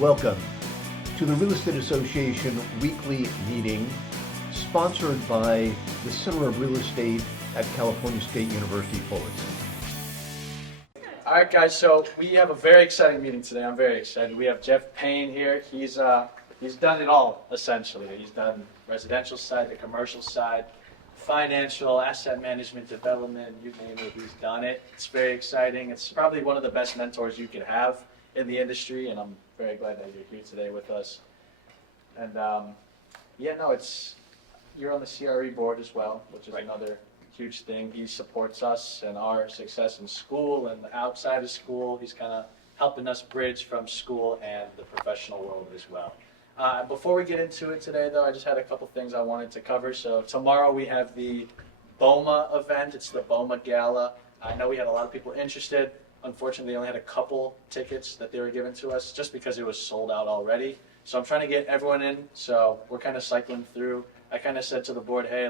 Welcome to the Real Estate Association weekly meeting sponsored by the Center of Real Estate at California State University, Fullerton. All right, guys, so we have a very exciting meeting today. I'm very excited. We have Geoffrey Payne here. He's done it all, essentially. He's done residential side, the commercial side, financial, asset management, development, you name it, he's done it. It's very exciting. It's probably one of the best mentors you could have in the industry, and I'm very glad that you're here today with us. And you're on the CRE board as well, which is another huge thing. He supports us and our success in school and outside of school. He's kind of helping us bridge from school and the professional world as well. Before we get into it today, though, I just had a couple things I wanted to cover. So tomorrow we have the BOMA event. It's the BOMA Gala. I know we had a lot of people interested. Unfortunately, they only had a couple tickets that they were given to us just because it was sold out already. So I'm trying to get everyone in. So we're kind of cycling through. I kind of said to the board, hey,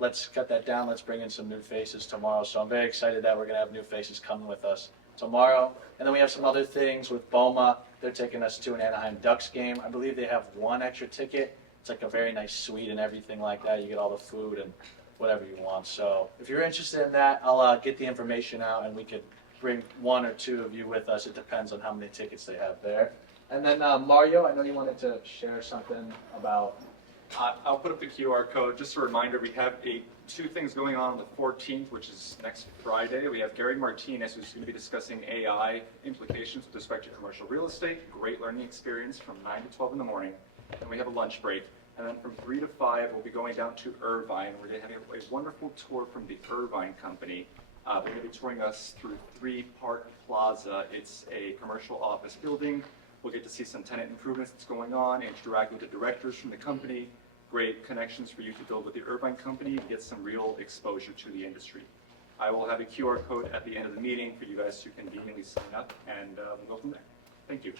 let's cut that down. Let's bring in some new faces tomorrow. So I'm very excited that we're going to have new faces coming with us tomorrow. And then we have some other things with BOMA. They're taking us to an Anaheim Ducks game. I believe they have one extra ticket. It's like a very nice suite and everything like that. You get all the food and whatever you want. So if you're interested in that, I'll get the information out and we could bring one or two of you with us. It depends on how many tickets they have there. And then Mario, I know you wanted to share something about... I'll put up the QR code. Just a reminder, we have two things going on the 14th, which is next Friday. We have Gary Martinez, who's going to be discussing AI implications with respect to commercial real estate. Great learning experience from 9 to 12 in the morning. And we have a lunch break. And then from 3 to 5, we'll be going down to Irvine. We're going to have a wonderful tour from the Irvine company. They're going to be touring us through 3 Park Plaza. It's a commercial office building. We'll get to see some tenant improvements that's going on, interact with the directors from the company. Great connections for you to build with the Irvine company and get some real exposure to the industry. I will have a QR code at the end of the meeting for you guys to conveniently sign up, and we'll go from there. Thank you.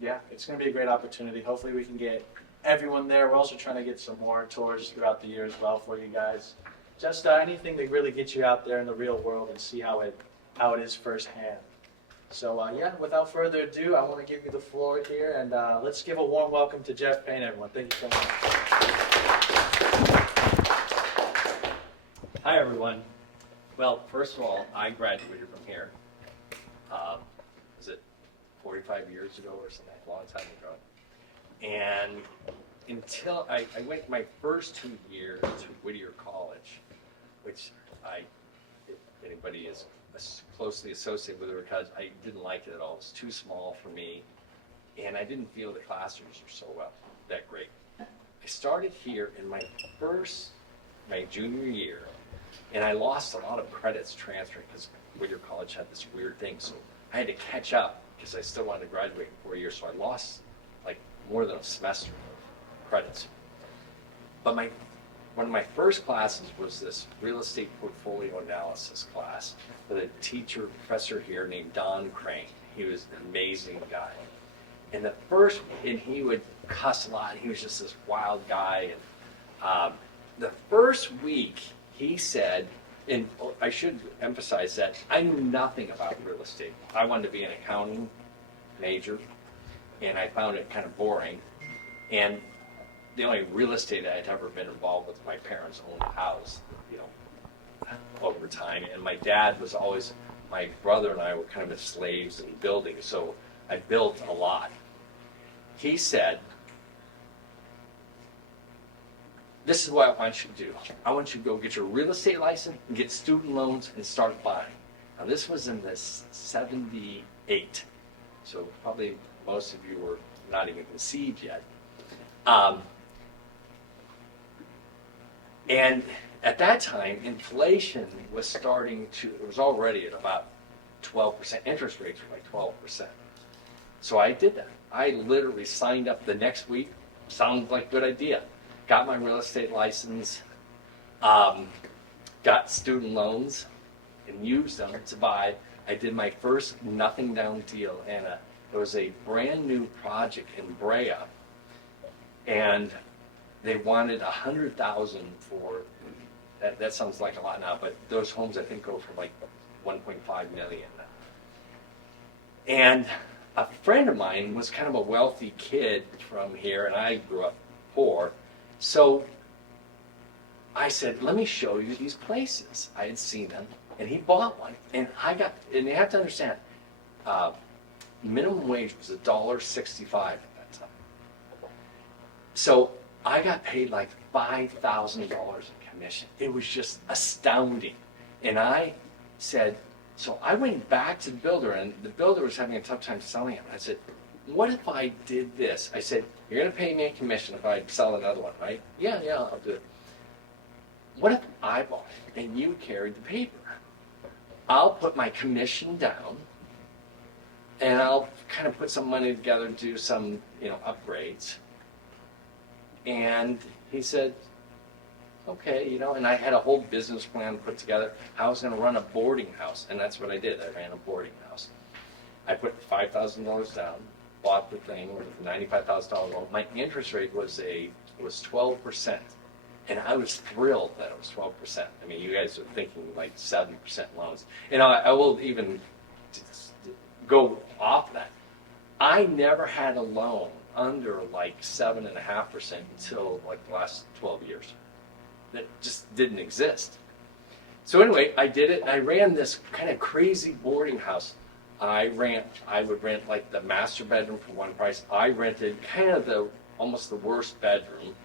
Yeah, it's going to be a great opportunity. Hopefully we can get everyone there. We're also trying to get some more tours throughout the year as well for you guys. Just anything that really gets you out there in the real world and see how it is firsthand. So without further ado, I want to give you the floor here, and let's give a warm welcome to Geoffrey Payne, everyone. Thank you so much. Hi, everyone. Well, first of all, I graduated from here. Was it 45 years ago or something? A long time ago. And until I went my first 2 years to Whittier College, which if anybody is closely associated with it, because I didn't like it at all. It was too small for me, and I didn't feel the classrooms were so that great. I started here in my junior year, and I lost a lot of credits transferring because Whittier College had this weird thing, so I had to catch up because I still wanted to graduate in 4 years, so I lost like more than a semester of credits. But one of my first classes was this real estate portfolio analysis class with a professor here named Don Crane. He was an amazing guy. And he would cuss a lot. He was just this wild guy. And the first week he said, and I should emphasize that I knew nothing about real estate. I wanted to be an accounting major, and I found it kind of boring. And the only real estate I'd ever been involved with, my parents owned a house, over time. And my dad was always, my brother and I were kind of slaves in building, so I built a lot. He said, this is what I want you to do. I want you to go get your real estate license and get student loans and start buying. Now this was in the 78, so probably most of you were not even conceived yet. And at that time, inflation was it was already at about 12%. Interest rates were like 12%. So I did that. I literally signed up the next week. Sounds like a good idea. Got my real estate license, got student loans, and used them to buy. I did my first nothing down deal, and it was a brand new project in Brea. And they wanted $100,000 for that. Sounds like a lot now, but those homes I think go for like 1.5 million. And a friend of mine was kind of a wealthy kid from here, and I grew up poor. So I said, let me show you these places. I had seen them, and he bought one. And and you have to understand, minimum wage was $1.65 at that time. So I got paid like $5,000 in commission. It was just astounding. And I said, so I went back to the builder, and the builder was having a tough time selling it. I said, what if I did this? I said, you're going to pay me a commission if I sell another one, right? Yeah, I'll do it. What if I bought it and you carried the paper? I'll put my commission down, and I'll kind of put some money together to do some, upgrades. And he said, okay, and I had a whole business plan put together how I was going to run a boarding house, and that's what I did. I ran a boarding house. I put $5,000 down, bought the thing with a $95,000 loan. My interest rate was 12%, and I was thrilled that it was 12%. I mean, you guys are thinking like 7% loans, and I will even go off that. I never had a loan under like 7.5% until like the last 12 years. That just didn't exist. So anyway, I did it. I ran this kind of crazy boarding house. I would rent like the master bedroom for one price. I rented kind of almost the worst bedroom,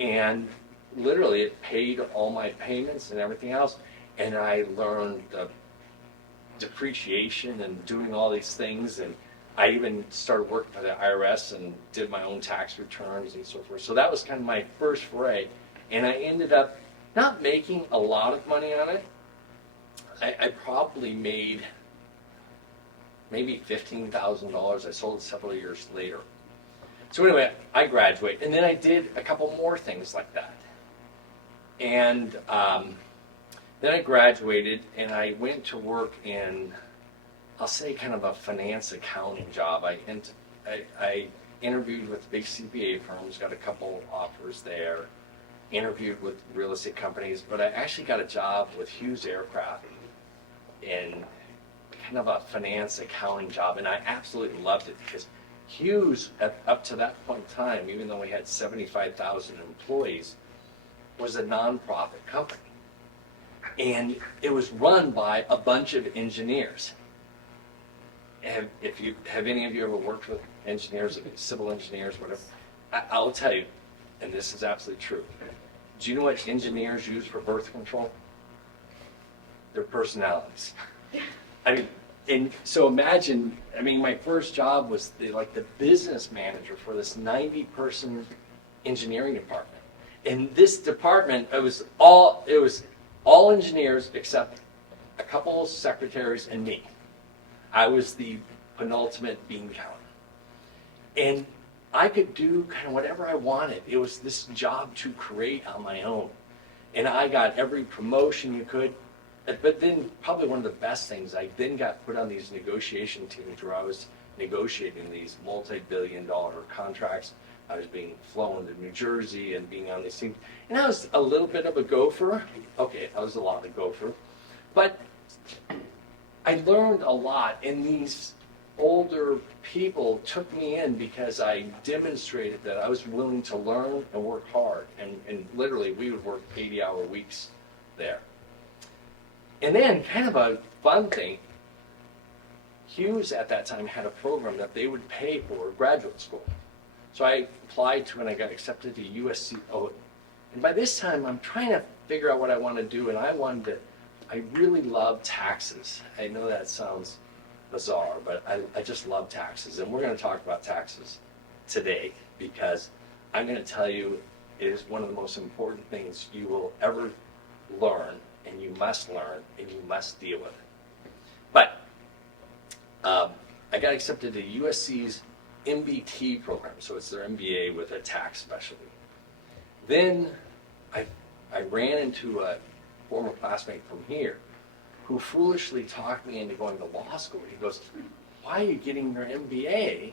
and literally it paid all my payments and everything else. And I learned the depreciation and doing all these things, and I even started working for the IRS and did my own tax returns and so forth. So that was kind of my first foray. And I ended up not making a lot of money on it. I probably made maybe $15,000. I sold it several years later. So anyway, I graduated. And then I did a couple more things like that. And then I graduated, and I went to work in, I'll say, kind of a finance accounting job. I interviewed with big CPA firms, got a couple offers there. Interviewed with real estate companies, but I actually got a job with Hughes Aircraft in kind of a finance accounting job, and I absolutely loved it because Hughes, up to that point in time, even though we had 75,000 employees, was a nonprofit company, and it was run by a bunch of engineers. Have any of you ever worked with engineers, civil engineers, whatever? I'll tell you, and this is absolutely true. Do you know what engineers use for birth control? Their personalities. I mean, and so imagine, my first job was the business manager for this 90-person engineering department. In this department, it was all engineers except a couple secretaries and me. I was the penultimate bean counter. And I could do kind of whatever I wanted. It was this job to create on my own. And I got every promotion you could. But then probably one of the best things, I then got put on these negotiation teams where I was negotiating these multi-billion-dollar contracts. I was being flown to New Jersey and being on these teams. And I was a little bit of a gopher. Okay, I was a lot of a gopher. But I learned a lot, and these older people took me in because I demonstrated that I was willing to learn and work hard. And literally, we would work 80-hour weeks there. And then, kind of a fun thing, Hughes at that time had a program that they would pay for graduate school. So I applied to and I got accepted to USC. Oh, and by this time, I'm trying to figure out what I want to do, and I really love taxes. I know that sounds bizarre, but I just love taxes. And we're going to talk about taxes today because I'm going to tell you it is one of the most important things you will ever learn, and you must learn, and you must deal with it. But I got accepted to USC's MBT program, so it's their MBA with a tax specialty. Then I ran into a former classmate from here who foolishly talked me into going to law school. He goes, why are you getting your MBA?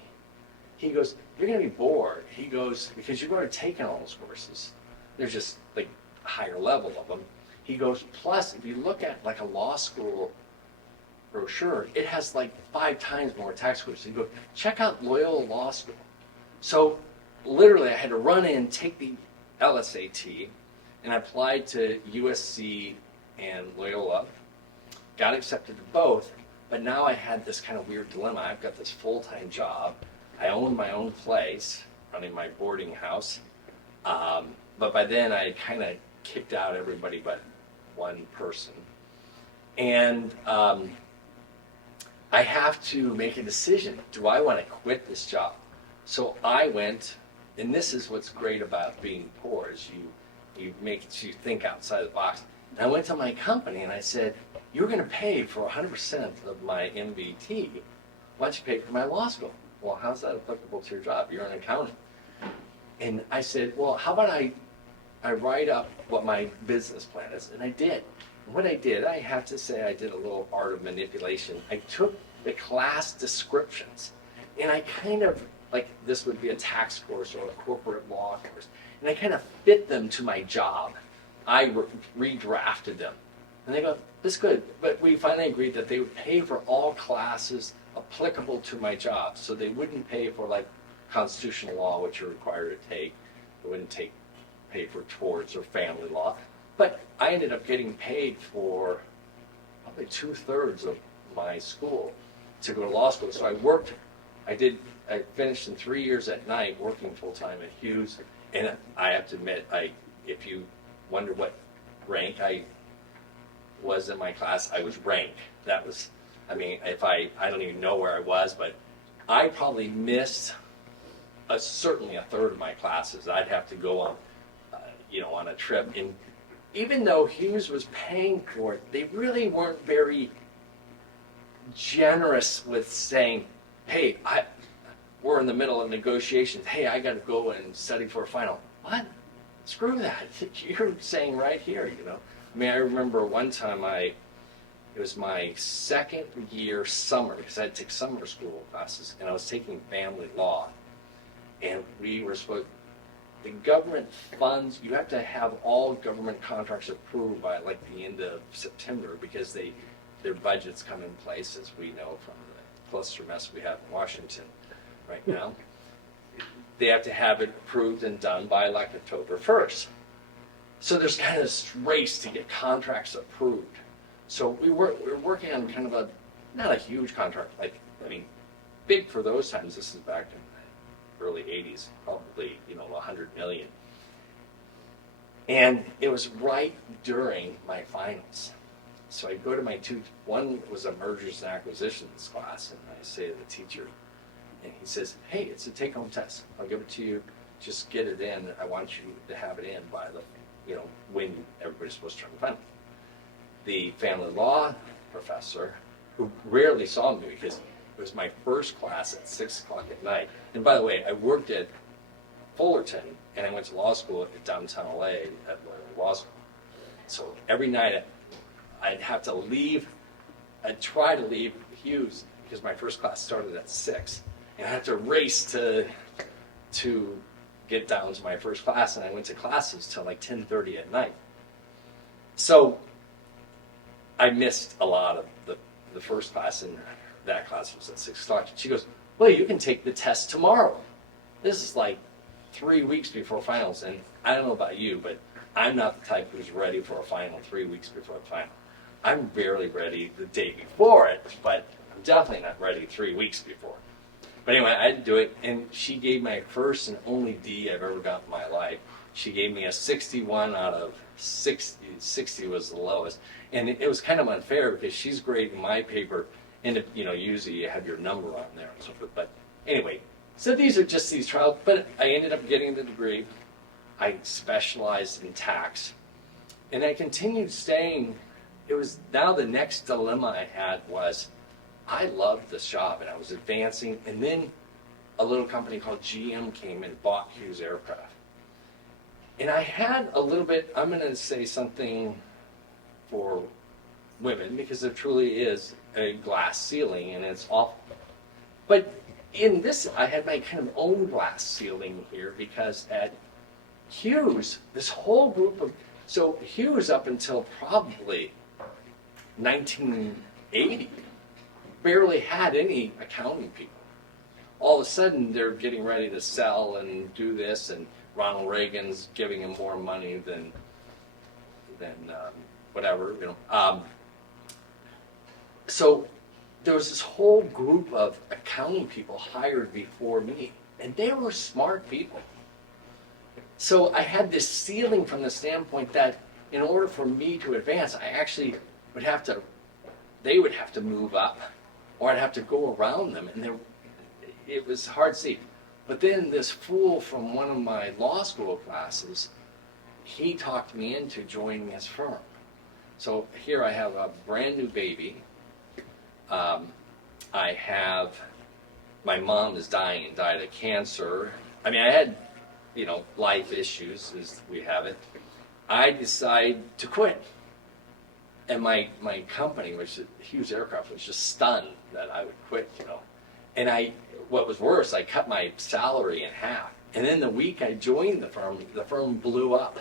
He goes, you're going to be bored. He goes, because you've already taken all those courses. There's just like a higher level of them. He goes, plus if you look at like a law school brochure, it has like 5 times more tax credits. You go, check out Loyola Law School. So literally I had to run in, take the LSAT, and I applied to USC and Loyola. Got accepted to both, but now I had this kind of weird dilemma. I've got this full-time job. I own my own place, running my boarding house. But by then I kind of kicked out everybody but one person. And I have to make a decision. Do I want to quit this job? So I went, and this is what's great about being poor, is you make you think outside the box. And I went to my company and I said, you're going to pay for 100% of my MBT. Why don't you pay for my law school? Well, how's that applicable to your job? You're an accountant. And I said, well, how about I write up what my business plan is? And I did. And what I did, I have to say I did a little art of manipulation. I took the class descriptions and I kind of, like this would be a tax course or a corporate law course, and I kind of fit them to my job. I redrafted them. And they go, that's good. But we finally agreed that they would pay for all classes applicable to my job. So they wouldn't pay for like constitutional law, which you're required to take. They wouldn't pay for torts or family law. But I ended up getting paid for probably 2/3 of my school to go to law school. So I finished in 3 years at night working full-time at Hughes. And I have to admit, if you wonder what rank I was in my class, I was rank. That was, I mean, I don't even know where I was, but I probably missed certainly 1/3 of my classes. I'd have to go on, on a trip. And even though Hughes was paying for it, they really weren't very generous with saying, hey, we're in the middle of negotiations. Hey, I got to go and study for a final. What? Screw that. You're saying right here, I mean, I remember one time it was my second year summer, because I had to take summer school classes, and I was taking family law. And we were the government funds, you have to have all government contracts approved by like the end of September, because their budgets come in place, as we know from the cluster mess we have in Washington right now. They have to have it approved and done by like October 1st. So there's kind of this race to get contracts approved. So we were working on kind of not a huge contract, big for those times. This is back in the early 80s, probably, $100 million. And it was right during my finals. So I go to my one was a mergers and acquisitions class, and I say to the teacher, and he says, hey, it's a take-home test. I'll give it to you. Just get it in. I want you to have it in by when everybody's supposed to turn the final. The family law professor, who rarely saw me because it was my first class at 6 o'clock at night. And by the way, I worked at Fullerton, and I went to law school at downtown LA at law school. So every night I'd have to leave. I'd try to leave Hughes because my first class started at 6. And I had to race to get down to my first class, and I went to classes till like 10:30 at night. So I missed a lot of the first class, and that class was at 6 o'clock. She goes, well, you can take the test tomorrow. This is like 3 weeks before finals, and I don't know about you, but I'm not the type who's ready for a final 3 weeks before the final. I'm barely ready the day before it, but I'm definitely not ready 3 weeks before. But anyway, I had to do it, and she gave my first and only D I've ever got in my life. She gave me a 61 out of 60. 60 was the lowest. And it was kind of unfair because she's grading my paper, and usually you have your number on there and so forth. But anyway, so these are just these trials. But I ended up getting the degree. I specialized in tax. And I continued staying. It was now the next dilemma I had was, I loved this job and I was advancing, and then a little company called GM came and bought Hughes Aircraft. And I had a little bit, I'm going to say something for women, because there truly is a glass ceiling and it's awful. But in this, I had my kind of own glass ceiling here, because at Hughes, this whole group of, so Hughes up until probably 1980 barely had any accounting people. All of a sudden, they're getting ready to sell and do this, and Ronald Reagan's giving them more money than whatever, you know. So there was this whole group of accounting people hired before me, and they were smart people. So I had this ceiling from the standpoint that in order for me to advance, I actually would have to, they would have to move up, or I'd have to go around them, and it was hard to see. But then this fool from one of my law school classes, he talked me into joining his firm. So here I have a brand new baby. I have, my mom is dying and died of cancer. I mean, I had, you know, life issues as we have it. I decided to quit. And my company, which is Hughes Aircraft, was just stunned that I would quit, you know. And what was worse, I cut my salary in half. And then the week I joined the firm blew up.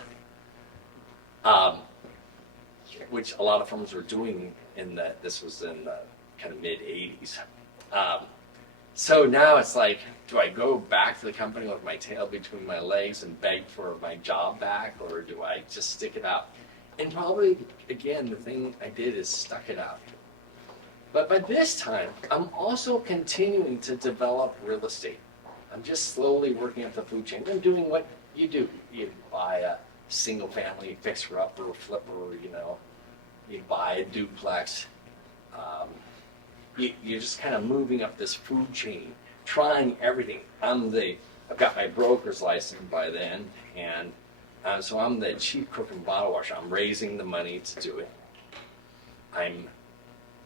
Which a lot of firms were doing this was in the kind of mid-'80s. So now it's like, do I go back to the company with my tail between my legs and beg for my job back, or do I just stick it out? And probably, again, the thing I did is stuck it out. But by this time, I'm also continuing to develop real estate. I'm just slowly working up the food chain. I'm doing what you do. You buy a single-family fixer-upper or flipper, you know. You buy a duplex. You're just kind of moving up this food chain, trying everything. I've got my broker's license by then, and so I'm the chief cook and bottle washer. I'm raising the money to do it. I'm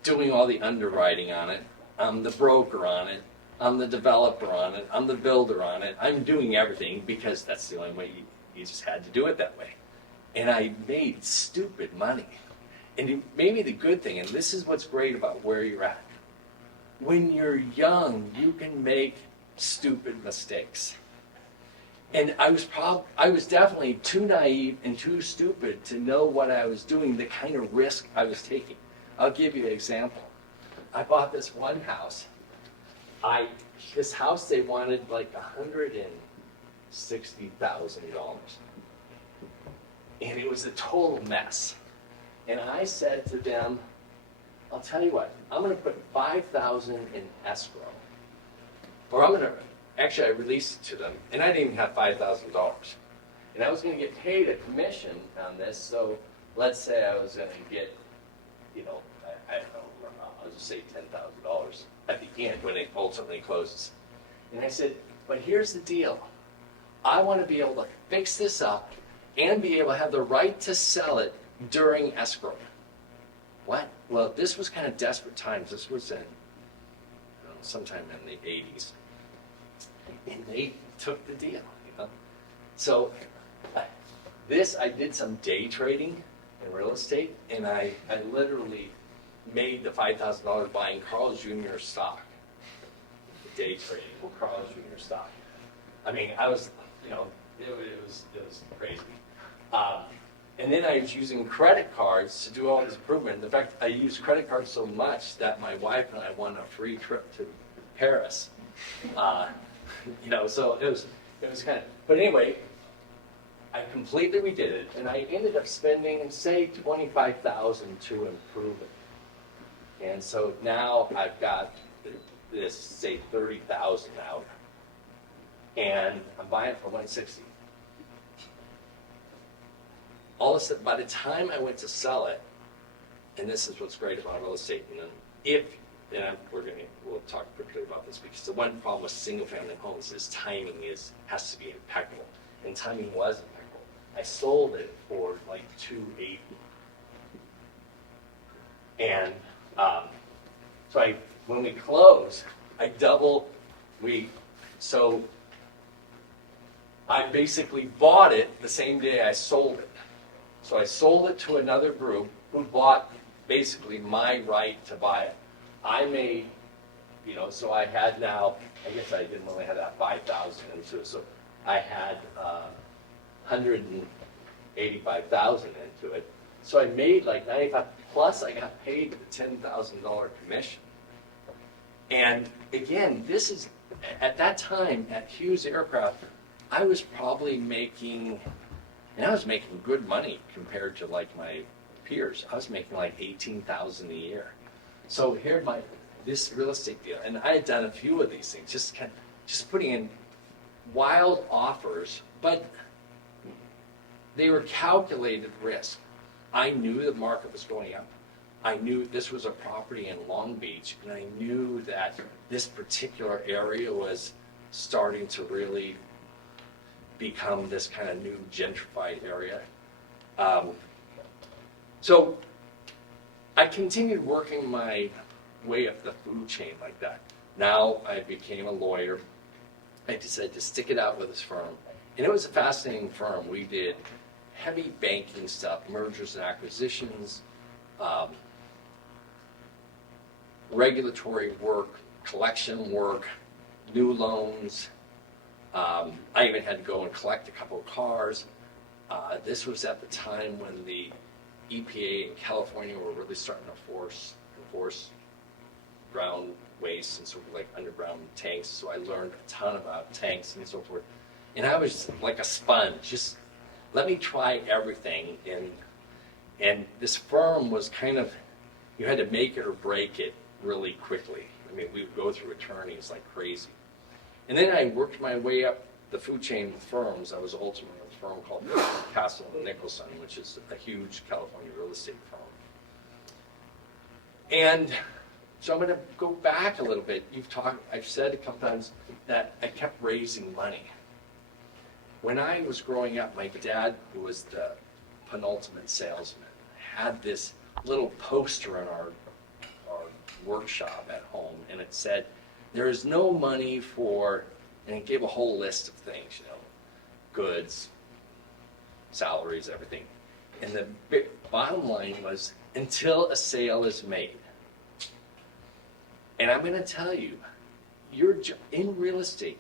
doing all the underwriting on it. I'm the broker on it. I'm the developer on it. I'm the builder on it. I'm doing everything because that's the only way you just had to do it that way. And I made stupid money. And maybe the good thing, and this is what's great about where you're at. When you're young, you can make stupid mistakes. And I was definitely too naive and too stupid to know what I was doing, the kind of risk I was taking. I'll give you an example. I bought this one house. This house, they wanted like $160,000. And it was a total mess. And I said to them, I'll tell you what, I'm going to put $5,000 in escrow. Or actually I released it to them, and I didn't even have $5,000. And I was going to get paid a commission on this, so let's say I was going to get, you know, I don't know, I'll just say $10,000 at the end when it ultimately closes. And I said, but here's the deal. I want to be able to fix this up and be able to have the right to sell it during escrow. What? Well, this was kind of desperate times. This was in, sometime in the 80s. And they took the deal, you know. So I did some day trading in real estate, and I literally made the $5,000 buying Carl's Jr. stock. Day trading with Carl's Jr. stock. I mean, I was, you know, it was crazy. And then I was using credit cards to do all this improvement. In fact, I used credit cards so much that my wife and I won a free trip to Paris. You know, so it was kind of, but anyway, I completely redid it, and I ended up spending, say, $25,000 to improve it. And so now I've got this, say, $30,000 out, and I'm buying it for $160,000. All of a sudden, by the time I went to sell it, and this is what's great about real estate, and we'll talk quickly about this, because the one problem with single-family homes is timing has to be impeccable, and timing was impeccable. I sold it for like $280,000, and so when we closed, I basically bought it the same day I sold it. So I sold it to another group who bought basically my right to buy it. I made, you know, so I had now, I guess I didn't really have that $5,000 into it, so I had $185,000 into it. So I made like $95,000, plus I got paid the $10,000 commission. And again, this is, at that time, at Hughes Aircraft, I was probably making, and I was making good money compared to like my peers. I was making like $18,000 a year. So here this real estate deal, and I had done a few of these things, just putting in wild offers, but they were calculated risk. I knew the market was going up. I knew this was a property in Long Beach, and I knew that this particular area was starting to really become this kind of new gentrified area. So I continued working my way up the food chain like that. Now I became a lawyer. I decided to stick it out with this firm. And it was a fascinating firm. We did heavy banking stuff, mergers and acquisitions, regulatory work, collection work, new loans. I even had to go and collect a couple of cars. This was at the time when the EPA in California were really starting to enforce ground waste and sort of like underground tanks. So I learned a ton about tanks and so forth. And I was like a sponge, just let me try everything. And this firm was kind of, you had to make it or break it really quickly. I mean, we would go through attorneys like crazy. And then I worked my way up the food chain with firms. I was ultimately with a firm called Castle & Nicholson, which is a huge California real estate firm. And so I'm going to go back a little bit. I've said a couple times that I kept raising money. When I was growing up, my dad, who was the penultimate salesman, had this little poster in our workshop at home, and it said, there is no money for, and it gave a whole list of things, goods, salaries, everything. And the bottom line was, until a sale is made. And I'm going to tell you, in real estate,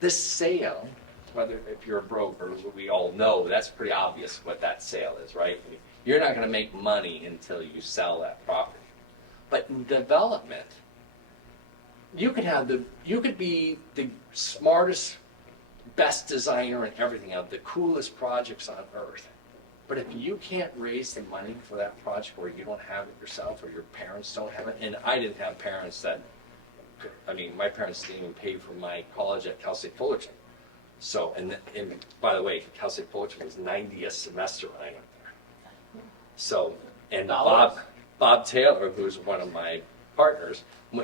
the sale, whether if you're a broker, we all know that's pretty obvious what that sale is, right? You're not going to make money until you sell that property. But in development, you could be the smartest, best designer and everything of the coolest projects on earth. But if you can't raise the money for that project, or you don't have it yourself, or your parents don't have it, and I didn't have parents that, my parents didn't even pay for my college at Cal State Fullerton. So, and by the way, Cal State Fullerton was 90 a semester when I went there. So, and Bob Taylor, who's one of my partners,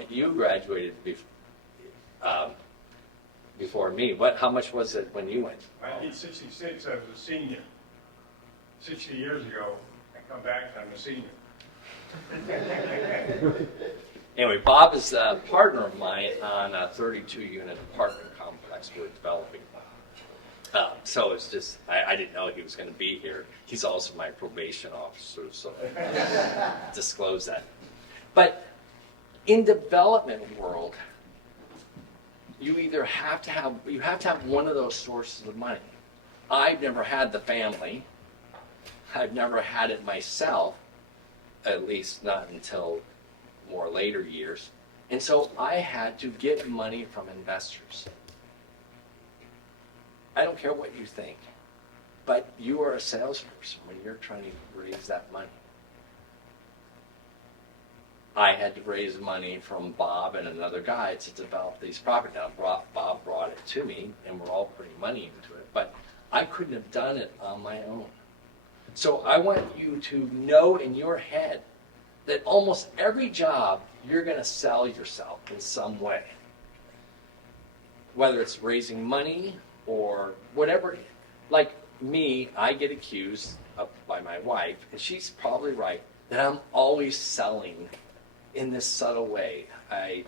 you graduated before me. How much was it when you went? 1966, I was a senior. 60 years ago, I come back and I'm a senior. Anyway, Bob is a partner of mine on a 32-unit apartment complex we're developing. So it's just, I didn't know he was going to be here. He's also my probation officer, so disclose that. But in development world, you either have to have one of those sources of money. I've never had the family. I've never had it myself, at least not until more later years. And so I had to get money from investors. I don't care what you think, but you are a salesperson when you're trying to raise that money. I had to raise money from Bob and another guy to develop these properties. Now, Bob brought it to me, and we're all putting money into it, but I couldn't have done it on my own. So I want you to know in your head that almost every job, you're going to sell yourself in some way. Whether it's raising money or whatever. Like me, I get accused by my wife, and she's probably right, that I'm always selling in this subtle way. I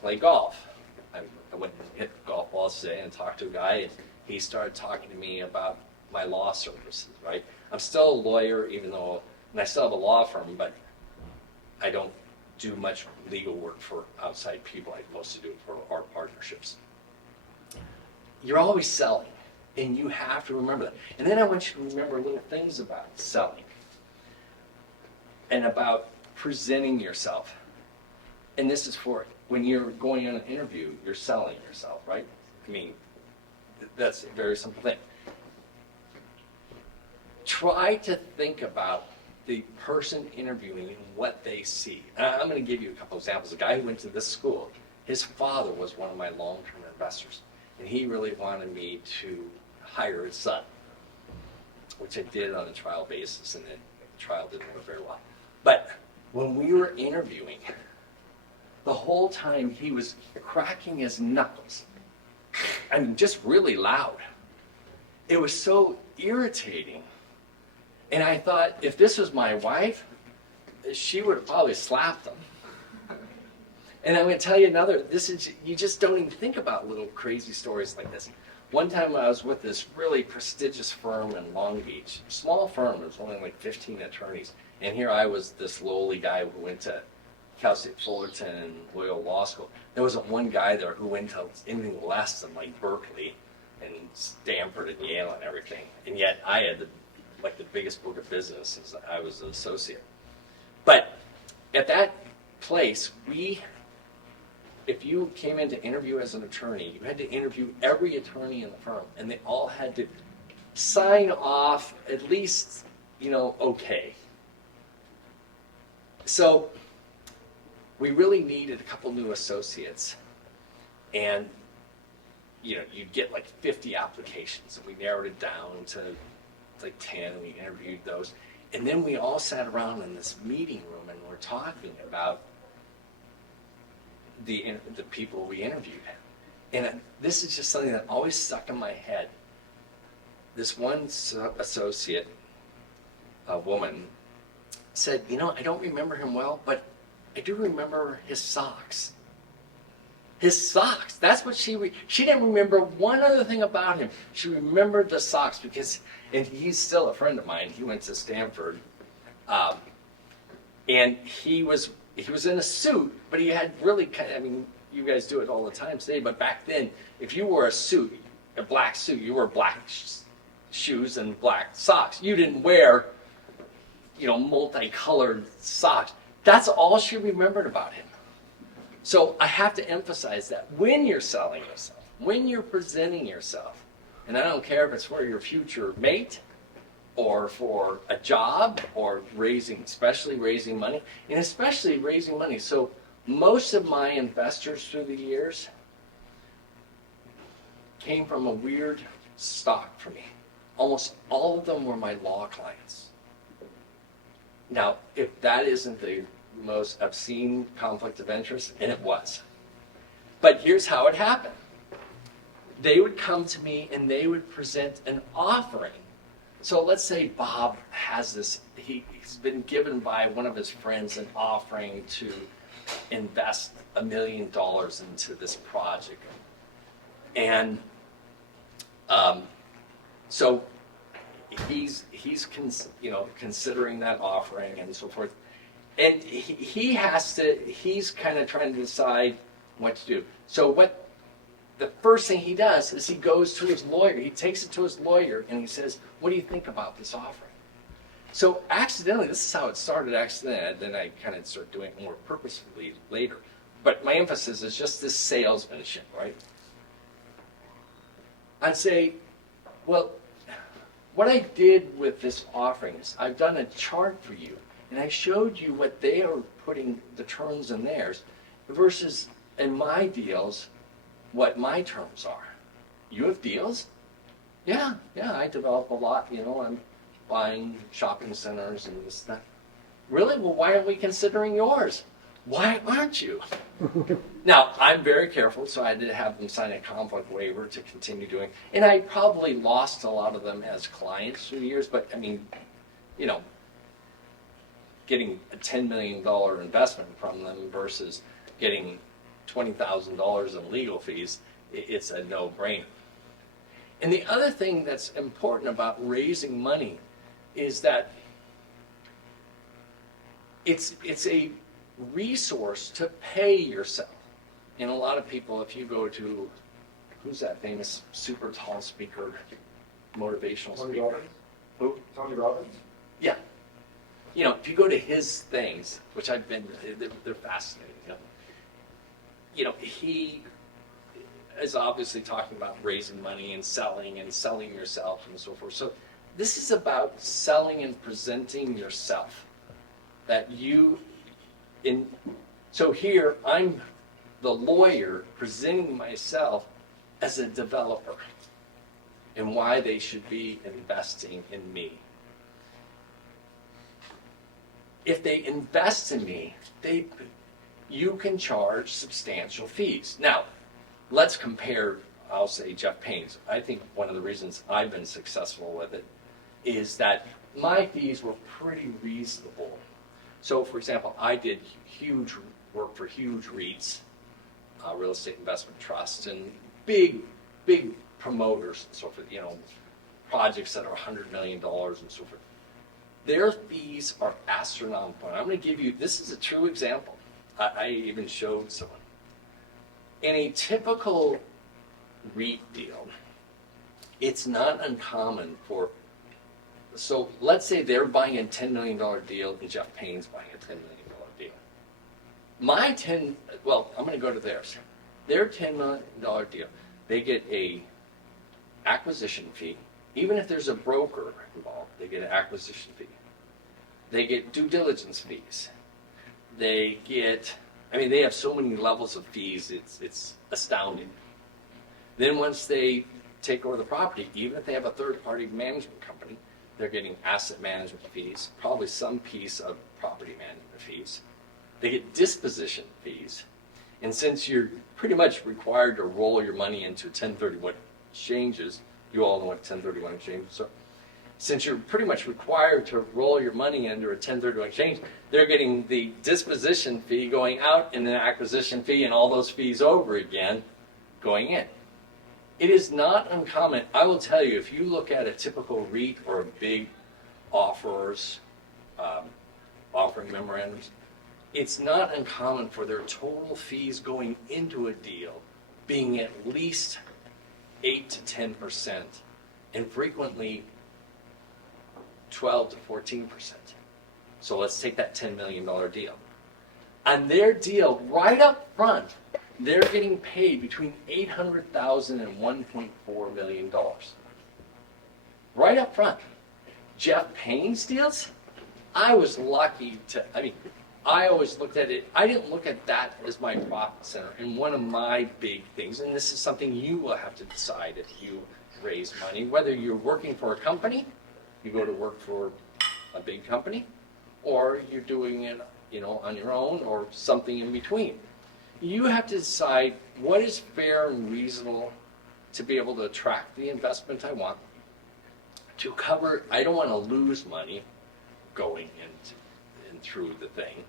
play golf. I went and hit golf balls today and talked to a guy, and he started talking to me about my law services, right? I'm still a lawyer, and I still have a law firm, but I don't do much legal work for outside people. I mostly do it for our partnerships. You're always selling, and you have to remember that. And then I want you to remember little things about selling and about presenting yourself. and this is for when you're going on an interview, you're selling yourself, right? I mean, that's a very simple thing. Try to think about the person interviewing and what they see. I'm going to give you a couple examples. A guy who went to this school, his father was one of my long-term investors, and he really wanted me to hire his son, which I did on a trial basis, and the trial didn't go very well. But when we were interviewing, the whole time he was cracking his knuckles. I mean, just really loud. It was so irritating. And I thought, if this was my wife, she would have probably slapped him. And I'm going to tell you another, you just don't even think about little crazy stories like this. One time I was with this really prestigious firm in Long Beach, small firm, it was only like 15 attorneys. And here I was, this lowly guy who went to Cal State Fullerton and Loyola Law School. There wasn't one guy there who went to anything less than like Berkeley and Stanford and Yale and everything. And yet I had the biggest book of business as I was an associate. But at that place, if you came in to interview as an attorney, you had to interview every attorney in the firm, and they all had to sign off at least, okay. So we really needed a couple new associates, and you'd get like 50 applications, and we narrowed it down to like 10, and we interviewed those. And then we all sat around in this meeting room, and we're talking about the people we interviewed. And this is just something that always stuck in my head. This one associate, a woman, said, I don't remember him well, but I do remember his socks. His socks. That's what she didn't remember one other thing about him. She remembered the socks and he's still a friend of mine. He went to Stanford. And he was in a suit, but he had really you guys do it all the time today, but back then, if you wore a black suit, you wore black shoes and black socks. You didn't wear, multicolored socks. That's all she remembered about him. So I have to emphasize that when you're selling yourself, when you're presenting yourself, and I don't care if it's for your future mate or for a job or especially raising money, and especially raising money. So most of my investors through the years came from a weird stock for me. Almost all of them were my law clients. Now, if that isn't the most obscene conflict of interest, and it was. But here's how it happened. They would come to me and they would present an offering. So let's say Bob has this, he's been given by one of his friends an offering to invest $1 million into this project. And so he's considering that offering and so forth. And he's kind of trying to decide what to do. So the first thing he does is he goes to his lawyer. He takes it to his lawyer and he says, what do you think about this offering? So accidentally, this is how it started accidentally. Then I kind of started doing it more purposefully later. But my emphasis is just this salesmanship, right? I'd say, well, what I did with this offering is I've done a chart for you. And I showed you what they are putting the terms in theirs versus in my deals, what my terms are. You have deals? Yeah, I develop a lot, I'm buying shopping centers and this and that. Really? Well, why aren't we considering yours? Why aren't you? Now, I'm very careful, so I did have them sign a conflict waiver to continue doing. And I probably lost a lot of them as clients through the years, but getting a $10 million investment from them versus getting $20,000 in legal fees, it's a no-brainer. And the other thing that's important about raising money is that it's a resource to pay yourself. And a lot of people, if you go to, who's that famous super tall speaker, motivational Tony speaker? Robbins? Who? Tony Robbins? Yeah. If you go to his things, which I've been, they're fascinating. he is obviously talking about raising money and selling yourself and so forth. So this is about selling and presenting yourself. So here I'm the lawyer presenting myself as a developer and why they should be investing in me. If they invest in me, you can charge substantial fees. Now, let's compare, I'll say, Geoff Payne's. I think one of the reasons I've been successful with it is that my fees were pretty reasonable. So, for example, I did huge work for huge REITs, real estate investment trusts, and big promoters and so forth, projects that are $100 million and so forth. Their fees are astronomical. I'm going to give you, this is a true example. I even showed someone. In a typical REIT deal, it's not uncommon so let's say they're buying a $10 million deal and Geoff Payne's buying a $10 million deal. I'm going to go to theirs. Their $10 million deal, they get a acquisition fee. Even if there's a broker involved, they get an acquisition fee. They get due diligence fees. They have so many levels of fees, it's astounding. Then once they take over the property, even if they have a third-party management company, they're getting asset management fees, probably some piece of property management fees. They get disposition fees. And since you're pretty much required to roll your money into 1031 exchanges, you all know what 1031 exchanges are. Since you're pretty much required to roll your money into a 1031 exchange, they're getting the disposition fee going out and the acquisition fee and all those fees over again going in. It is not uncommon. I will tell you, if you look at a typical REIT or a big offerors, offering memorandums, it's not uncommon for their total fees going into a deal being at least 8 to 10%, and frequently 12 to 14%. So let's take that $10 million deal. On their deal, right up front, they're getting paid between $800,000 and $1.4 million. Right up front. Geoff Payne's deals, I was lucky I always looked at it, I didn't look at that as my profit center. And one of my big things, and this is something you will have to decide if you raise money, whether you're working for a company, you go to work for a big company, or you're doing it, on your own or something in between. You have to decide what is fair and reasonable to be able to attract the investment I want, to cover, I don't want to lose money going into and through the thing,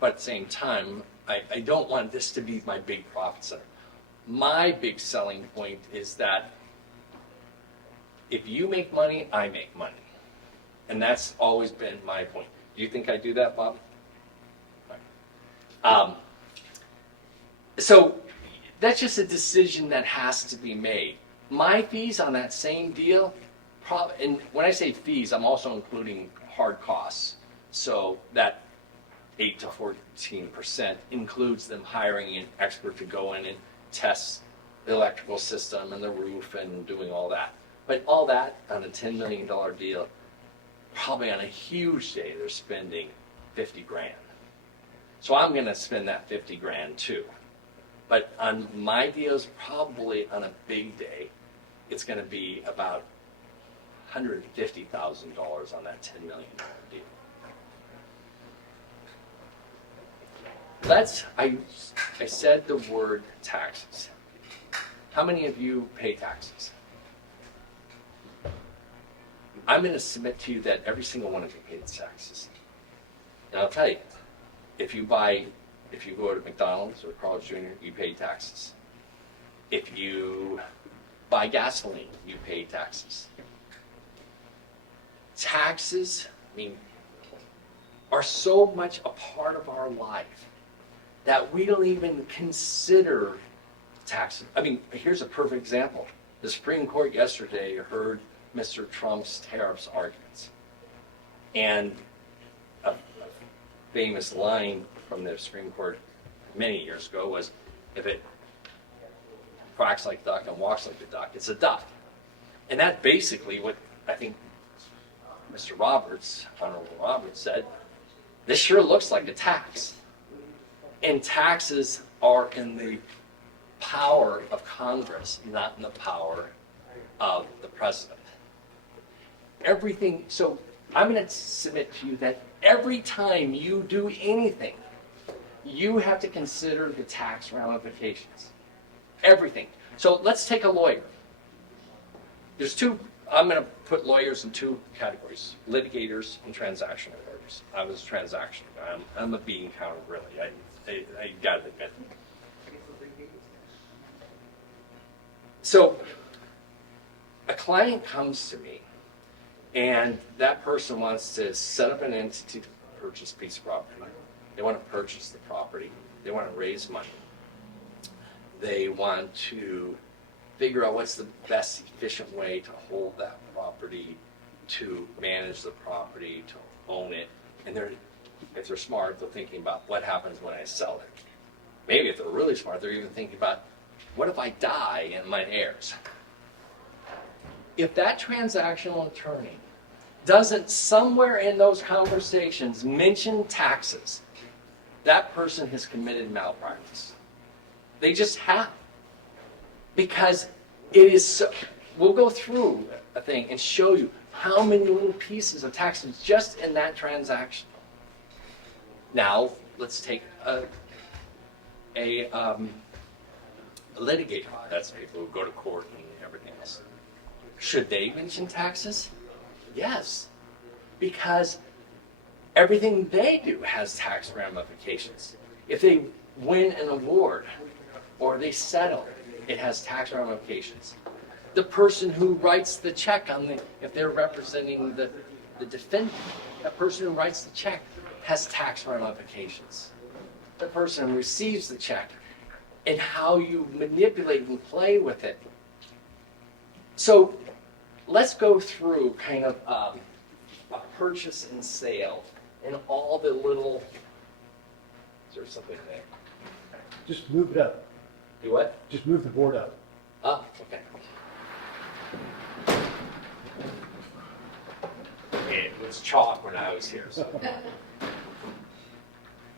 but at the same time, I don't want this to be my big profit center. My big selling point is that if you make money, I make money. And that's always been my point. Do you think I do that, Bob? So that's just a decision that has to be made. My fees on that same deal, and when I say fees, I'm also including hard costs. So that 8 to 14% includes them hiring an expert to go in and test the electrical system and the roof and doing all that. But all that on a $10 million deal, probably on a huge day, they're spending 50 grand. So I'm going to spend that 50 grand too. But on my deals, probably on a big day, it's going to be about $150,000 on that $10 million deal. I said the word taxes. How many of you pay taxes? I'm going to submit to you that every single one of you pays taxes. And I'll tell you, if you go to McDonald's or Carl's Jr., you pay taxes. If you buy gasoline, you pay taxes. Taxes, are so much a part of our life that we don't even consider taxes. Here's a perfect example. The Supreme Court yesterday heard Mr. Trump's tariffs arguments. And a famous line from the Supreme Court many years ago was, If it quacks like a duck and walks like a duck, it's a duck. And that's basically what I think Mr. Roberts, Honorable Roberts, said. This sure looks like a tax. And taxes are in the power of Congress, not in the power of the president. Everything, so I'm going to submit to you that every time you do anything, you have to consider the tax ramifications. Everything. So let's take a lawyer. There's two, I'm going to put lawyers in two categories, litigators and transactional lawyers. I was transactional. I'm a bean counter, really. I got to admit. So a client comes to me, and that person wants to set up an entity to purchase a piece of property. They want to purchase the property. They want to raise money. They want to figure out what's the best efficient way to hold that property, to manage the property, to own it. And if they're smart, they're thinking about what happens when I sell it. Maybe if they're really smart, they're even thinking about, what if I die and my heirs? If that transactional attorney doesn't somewhere in those conversations mention taxes, that person has committed malpractice. They just have. Because it is so, we'll go through a thing and show you how many little pieces of taxes just in that transaction. Now, let's take a litigator. That's people who go to court and everything else. Should they mention taxes? Yes. Because everything they do has tax ramifications. If they win an award or they settle, it has tax ramifications. The person who writes the check if they're representing the defendant, that person who writes the check has tax ramifications. The person who receives the check and how you manipulate and play with it. So let's go through kind of a purchase and sale and all the little, is there something there? Just move it up. Do what? Just move the board up. Ah, okay. It was chalk when I was here.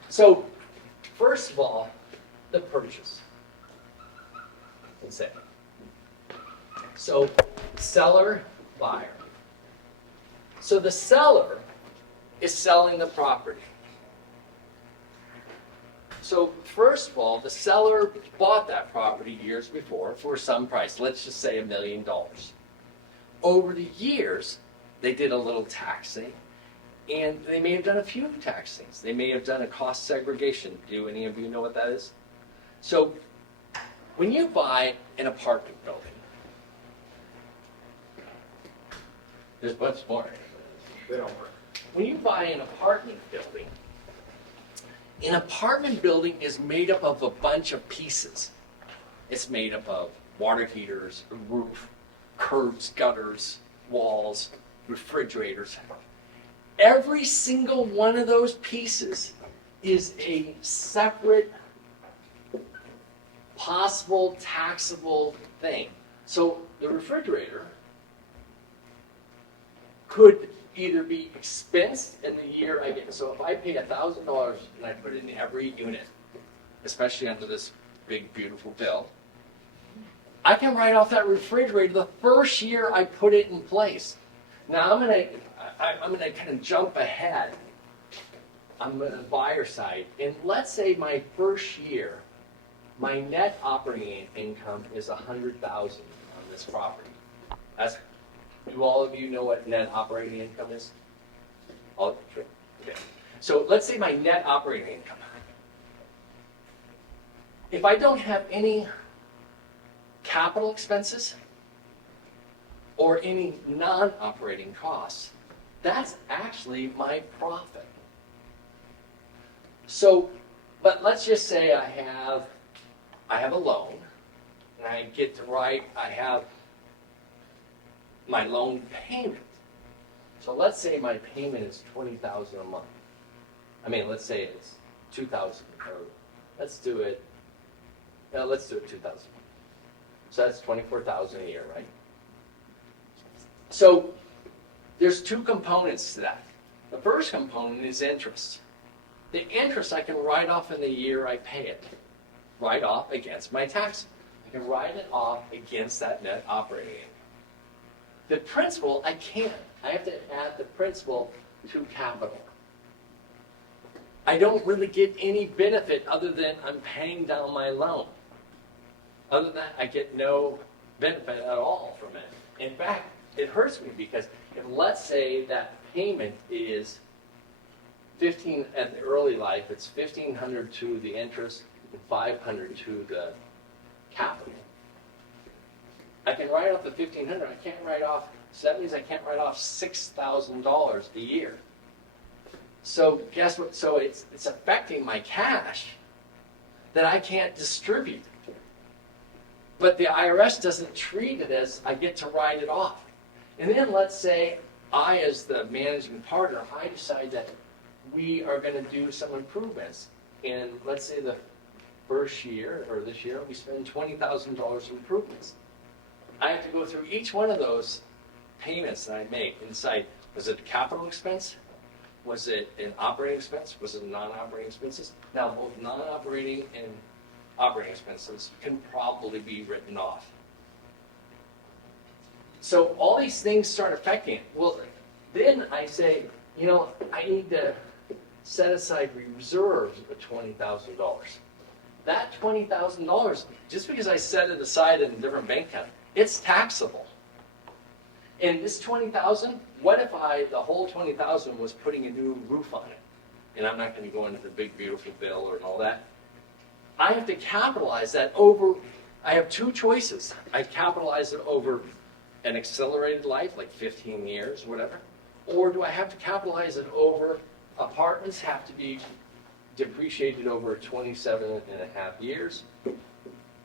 So first of all, the purchase and sale. So seller, buyer. So the seller is selling the property. So first of all, the seller bought that property years before for some price. Let's just say $1 million. Over the years, they did a little taxing, and they may have done a few tax things. They may have done a cost segregation. Do any of you know what that is? So when you buy an apartment building, there's much more. They don't work. When you buy an apartment building is made up of a bunch of pieces. It's made up of water heaters, a roof, curbs, gutters, walls, refrigerators. Every single one of those pieces is a separate, possible taxable thing. So the refrigerator could either be expensed in the year I get. So if I pay $1,000 and I put it in every unit, especially under this big, beautiful bill, I can write off that refrigerator the first year I put it in place. Now I'm gonna kind of jump ahead. I'm on the buyer side, and let's say my first year, my net operating income is $100,000 on this property. Do all of you know what net operating income is? All, okay. So let's say my net operating income. If I don't have any capital expenses or any non-operating costs, that's actually my profit. So, but let's just say I have a loan, and I get to write, I have my loan payment. So let's say my payment is $20,000 a month. I mean, let's say it's $2,000, or let's do it let's do it 2,000. So that's 24,000 a year, right? So there's two components to that. The first component is interest. The interest I can write off in the year I pay it. Write off against my tax. I can write it off against that net operating income. The principal, I can't. I have to add the principal to capital. I don't really get any benefit other than I'm paying down my loan. Other than that, I get no benefit at all from it. In fact, it hurts me because if, let's say, that payment is 15 at the early life, it's 1,500 to the interest and 500 to the capital. I can write off the 1,500. I can't write off. So that means I can't write off $6,000 a year. So guess what? So it's affecting my cash that I can't distribute. But the IRS doesn't treat it as I get to write it off. And then let's say I, as the managing partner, I decide that we are going to do some improvements. And let's say the first year, or this year, we spend $20,000 in improvements. I have to go through each one of those payments that I make and decide, was it a capital expense? Was it an operating expense? Was it non-operating expenses? Now, both non-operating and operating expenses can probably be written off. So all these things start affecting it. Well, then I say, I need to set aside reserves of $20,000. That $20,000, just because I set it aside in a different bank account, it's taxable. And this $20,000, what if the whole $20,000 was putting a new roof on it? And I'm not going to go into the big beautiful bill and all that. I have to capitalize that over, I have two choices. I capitalize it over an accelerated life, like 15 years, whatever. Or do I have to capitalize it over, apartments have to be depreciated over 27 and a half years,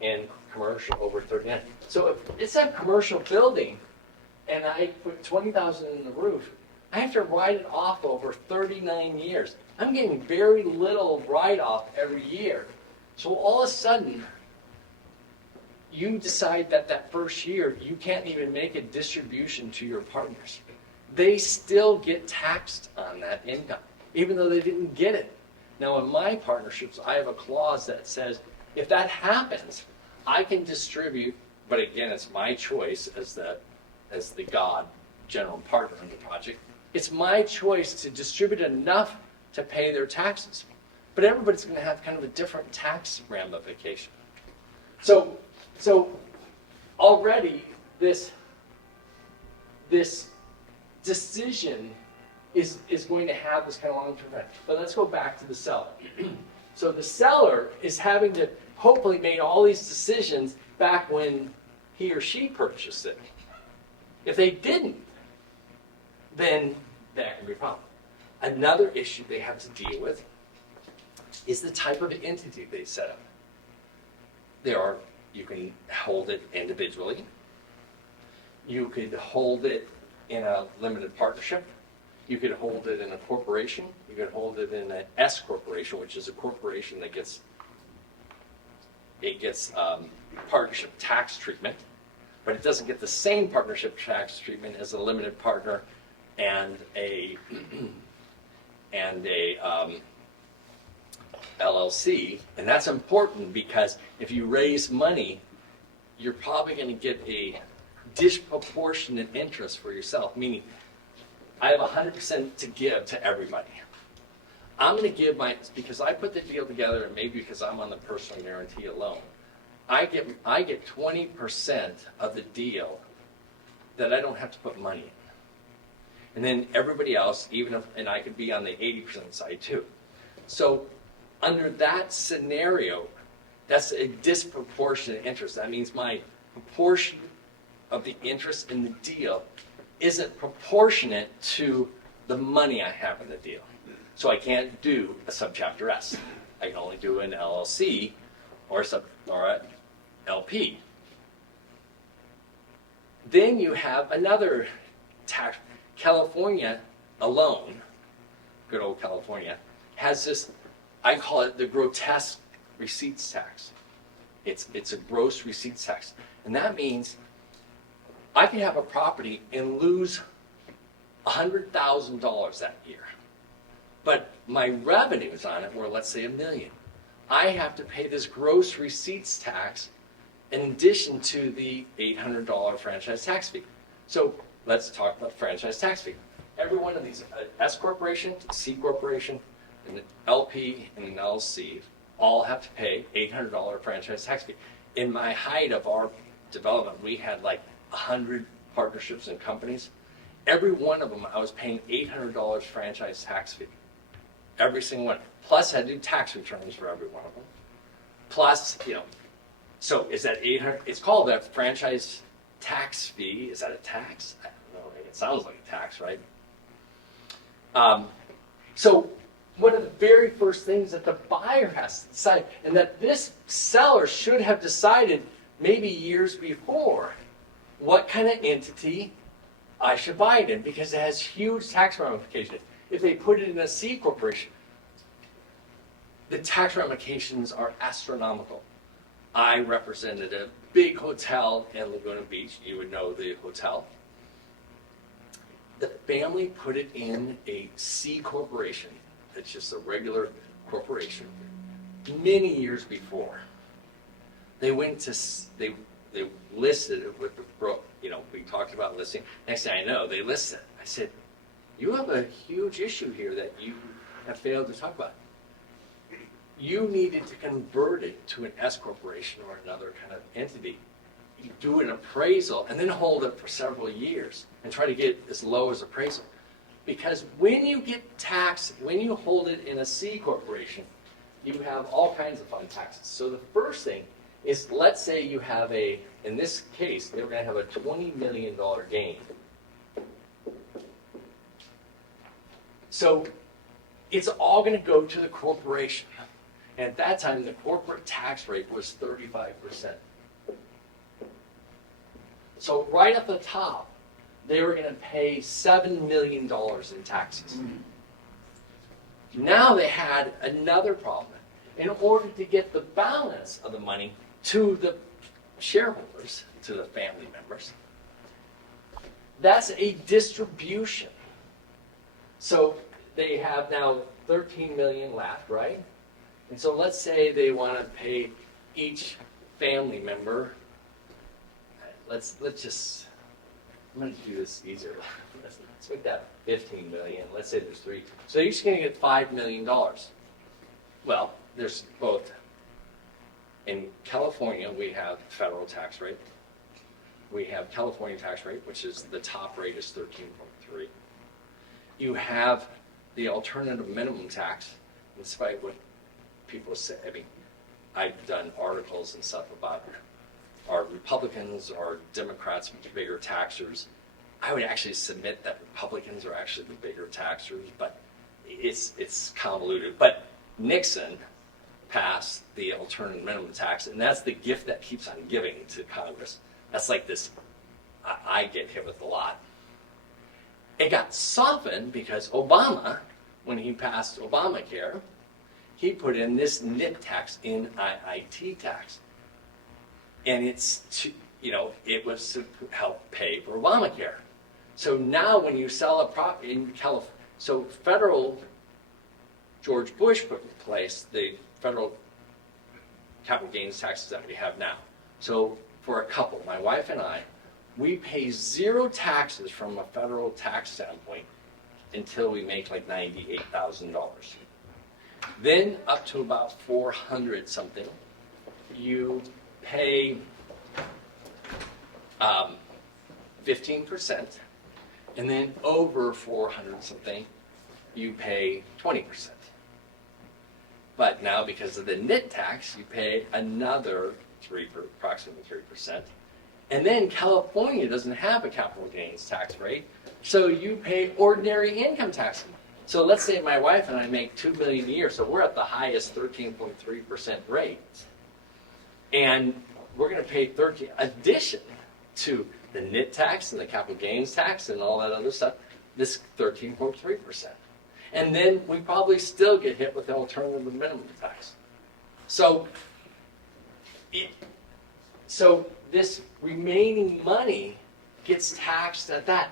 and commercial over 39. So if it's a commercial building, and I put $20,000 in the roof, I have to write it off over 39 years. I'm getting very little write-off every year. So all of a sudden, you decide that first year, you can't even make a distribution to your partners. They still get taxed on that income, even though they didn't get it. Now, in my partnerships, I have a clause that says, if that happens, I can distribute, but again, it's my choice as the God general partner in the project. It's my choice to distribute enough to pay their taxes. But everybody's going to have kind of a different tax ramification. So already this decision is going to have this kind of long-term effect. But let's go back to the seller. So the seller is having to hopefully make all these decisions back when he or she purchased it. If they didn't, then that can be a problem. Another issue they have to deal with is the type of entity they set up. You can hold it individually. You could hold it in a limited partnership. You could hold it in a corporation. You could hold it in an S corporation, which is a corporation that gets partnership tax treatment, but it doesn't get the same partnership tax treatment as a limited partner and a LLC. And that's important because if you raise money, you're probably going to get a disproportionate interest for yourself, meaning I have 100% to give to everybody. I'm going to give because I put the deal together, and maybe because I'm on the personal guarantee alone, I get 20% of the deal that I don't have to put money in. And then everybody else, and I could be on the 80% side too. So under that scenario, that's a disproportionate interest. That means my proportion of the interest in the deal isn't proportionate to the money I have in the deal. So I can't do a subchapter S. I can only do an LLC or a LP. Then you have another tax. California alone, good old California, has this, I call it the grotesque receipts tax. It's a gross receipts tax. And that means I can have a property and lose $100,000 that year. But my revenues on it were, let's say, $1 million. I have to pay this gross receipts tax in addition to the $800 franchise tax fee. So let's talk about the franchise tax fee. Every one of these, S corporation, C corporation, an LP, and an LC, all have to pay $800 franchise tax fee. In my height of our development, we had like 100 partnerships and companies. Every one of them, I was paying $800 franchise tax fee. Every single one. Plus, I had to do tax returns for every one of them. Plus, so is that 800? It's called a franchise tax fee. Is that a tax? I don't know. It sounds like a tax, right? So one of the very first things that the buyer has to decide, and that this seller should have decided maybe years before, what kind of entity I should buy it in, because it has huge tax ramifications. If they put it in a C corporation, the tax ramifications are astronomical. I represented a big hotel in Laguna Beach. You would know the hotel. The family put it in a C corporation. It's just a regular corporation. Many years before, they went to they listed it with the we talked about listing. Next thing I know, they listed it. I said, "You have a huge issue here that you have failed to talk about. You needed to convert it to an S corporation or another kind of entity. You do an appraisal and then hold it for several years and try to get as low as appraisal. Because when you get taxed, when you hold it in a C corporation, you have all kinds of fun taxes. So the first thing is, let's say you have in this case, they were going to have a $20 million gain. So it's all going to go to the corporation. And at that time, the corporate tax rate was 35%. So right at the top, they were going to pay $7 million in taxes. Now they had another problem. In order to get the balance of the money to the shareholders, to the family members, that's a distribution. So they have now 13 million left, right? And so let's say they want to pay each family member. Let's just, I'm going to do this easier. Let's make that 15 million. Let's say there's 3. So you're just going to get $5 million. Well, there's both. In California, we have federal tax rate. We have California tax rate, which is the top rate is 13.3. You have the alternative minimum tax, despite what people say. I mean, I've done articles and stuff about are Republicans or Democrats bigger taxers. I would actually submit that Republicans are actually the bigger taxers, but it's convoluted. But Nixon passed the alternative minimum tax, and that's the gift that keeps on giving to Congress. That's like this, I get hit with a lot. It got softened because Obama, when he passed Obamacare, he put in this NIT tax, NIIT tax. And it's, it was to help pay for Obamacare. So now when you sell a property in California, so George Bush put in place the federal capital gains taxes that we have now. So for a couple, my wife and I, we pay 0 taxes from a federal tax standpoint until we make like $98,000. Then up to about 400 something, you pay 15%, and then over 400 something, you pay 20%. But now because of the NIT tax, you pay another approximately 3%. And then California doesn't have a capital gains tax rate, so you pay ordinary income tax. So let's say my wife and I make $2 million a year, so we're at the highest 13.3% rate. And we're going to pay 13, addition to the NIT tax and the capital gains tax and all that other stuff, this 13.3%. And then we probably still get hit with the alternative minimum tax. So So this remaining money gets taxed at that.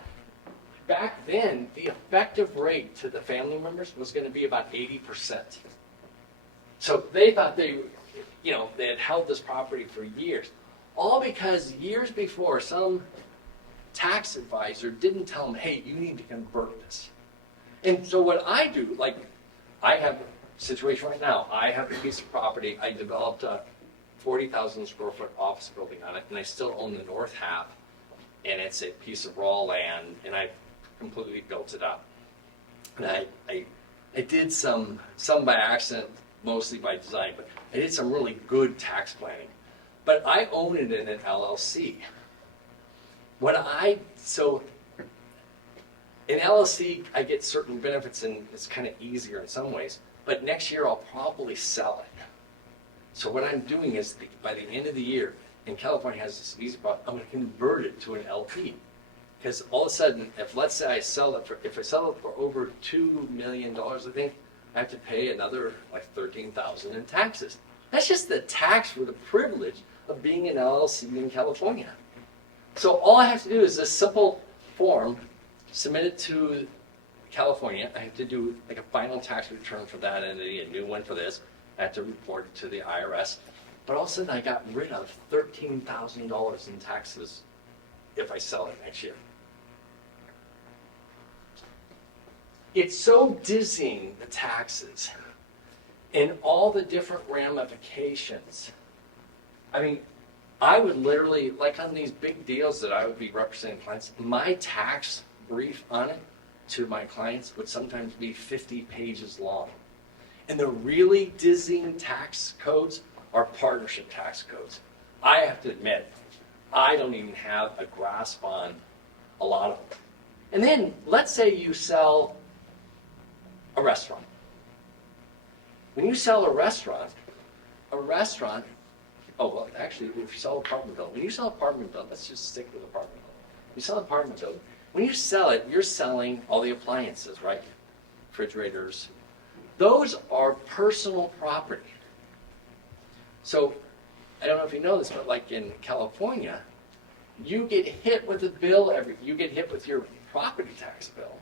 Back then, the effective rate to the family members was going to be about 80%. So they thought they had held this property for years. All because years before, some tax advisor didn't tell them, hey, you need to convert this. And so what I do, like I have a situation right now. I have a piece of property. I developed a 40,000 square foot office building on it, and I still own the north half. And it's a piece of raw land, and I completely built it up. And I did some by accident, mostly by design, but I did some really good tax planning. But I own it in an LLC. So in LLC, I get certain benefits, and it's kind of easier in some ways. But next year, I'll probably sell it. So what I'm doing is, by the end of the year, and California has this easy problem, I'm going to convert it to an LP. Because all of a sudden, let's say I sell it for over $2 million, I think, I have to pay another like $13,000 in taxes. That's just the tax for the privilege of being an LLC in California. So all I have to do is this simple form, submit it to California. I have to do like a final tax return for that entity, a new one for this. I have to report it to the IRS. But all of a sudden, I got rid of $13,000 in taxes if I sell it next year. It's so dizzying, the taxes, and all the different ramifications. I mean, I would literally, like on these big deals that I would be representing clients, my tax brief on it to my clients would sometimes be 50 pages long. And the really dizzying tax codes are partnership tax codes. I have to admit, I don't even have a grasp on a lot of them. And then let's say you sell a restaurant. When you sell a restaurant, actually, if you sell an apartment building, let's just stick with apartment building. You sell an apartment building. When you sell it, you're selling all the appliances, right? Refrigerators. Those are personal property. So, I don't know if you know this, but like in California, you get hit with a bill you get hit with your property tax bill.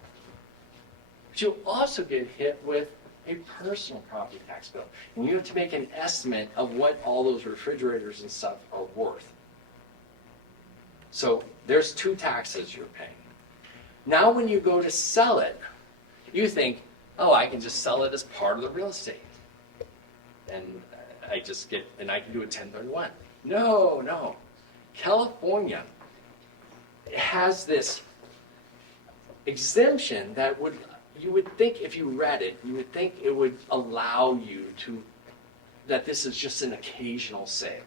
But you also get hit with a personal property tax bill. And you have to make an estimate of what all those refrigerators and stuff are worth. So there's two taxes you're paying. Now when you go to sell it, you think, oh, I can just sell it as part of the real estate. And I can do a 1031. No. California has this exemption that you would think if you read it, you would think it would allow you that this is just an occasional sale.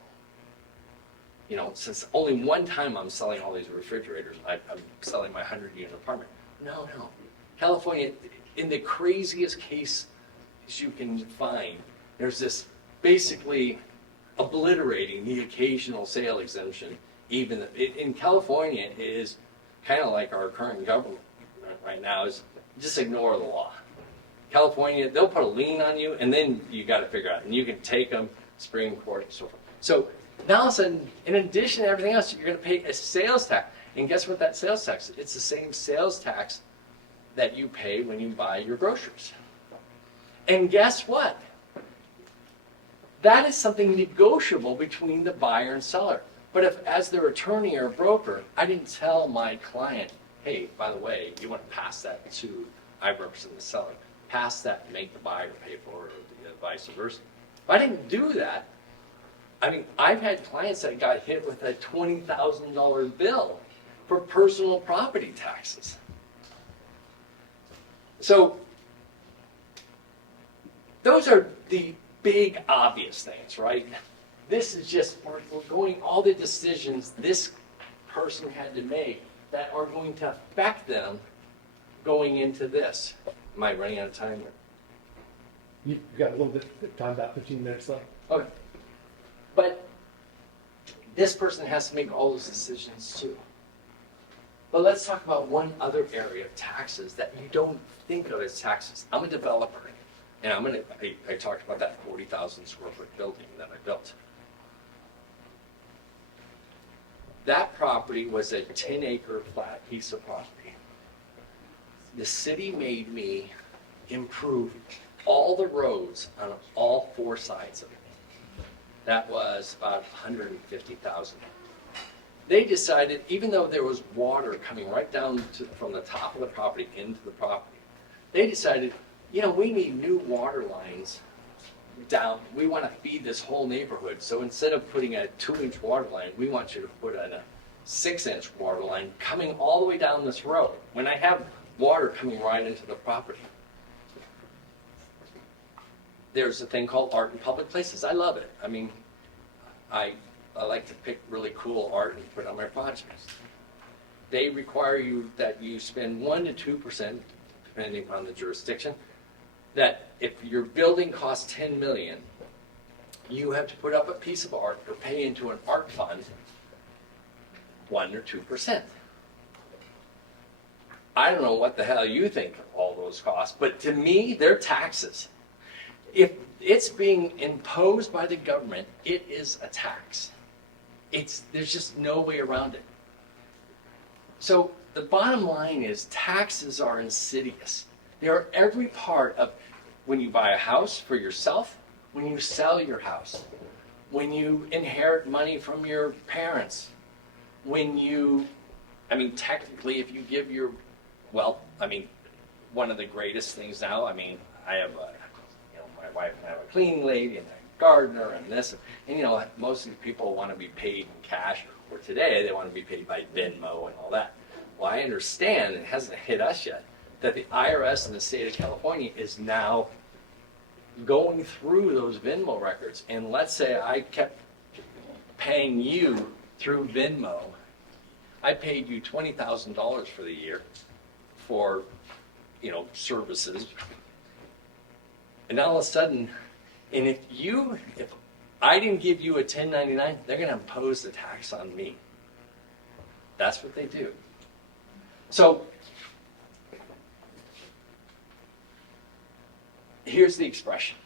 You know, since only one time I'm selling all these refrigerators, I'm selling my 100-unit apartment. No. California, in the craziest case you can find, there's this basically obliterating the occasional sale exemption. Even in California, it is kind of like our current government right now is just ignore the law. California, they'll put a lien on you, and then you got to figure out, and you can take them Supreme Court and so forth. So now all of a sudden, in addition to everything else, you're going to pay a sales tax. And guess what that sales tax is? It's the same sales tax that you pay when you buy your groceries. And guess what? That is something negotiable between the buyer and seller. But if, as their attorney or broker, I didn't tell my client, hey, by the way, you want to pass that to, I represent the seller, pass that and make the buyer pay for it, or vice versa. If I didn't do that, I mean, I've had clients that got hit with a $20,000 bill for personal property taxes. So those are the big obvious things, right? This is just, we're going, all the decisions this person had to make that are going to affect them going into this. Am I running out of time here? You've got a little bit of time, about 15 minutes left. Okay. But this person has to make all those decisions too. But let's talk about one other area of taxes that you don't think of as taxes. I'm a developer, and I talked about that 40,000 square foot building that I built. That property was a 10-acre flat piece of property. The city made me improve all the roads on all 4 sides of it. That was about $150,000. They decided, even though there was water coming right down from the top of the property into the property, they decided, we need new water lines down. We want to feed this whole neighborhood. So instead of putting a 2-inch water line, we want you to put in a 6-inch water line coming all the way down this road. When I have water coming right into the property. There's a thing called art in public places. I love it. I mean, I like to pick really cool art and put on my projects. They require that you spend 1% to 2%, depending upon the jurisdiction, that if your building costs $10 million, you have to put up a piece of art or pay into an art fund 1% or 2%. I don't know what the hell you think of all those costs, but to me, they're taxes. If it's being imposed by the government, it is a tax. There's just no way around it. So the bottom line is taxes are insidious. They are every part of when you buy a house for yourself, when you sell your house, when you inherit money from your parents, technically if you give your wealth, one of the greatest things now, I have my wife and I have a cleaning lady and a gardener and this, and most of the people want to be paid in cash, or today they want to be paid by Venmo and all that. Well, I understand, it hasn't hit us yet, that the IRS in the state of California is now going through those Venmo records. And let's say I kept paying you through Venmo. I paid you $20,000 for the year for, services. And all of a sudden, and if I didn't give you a 1099, they're going to impose the tax on me. That's what they do. So here's the expression.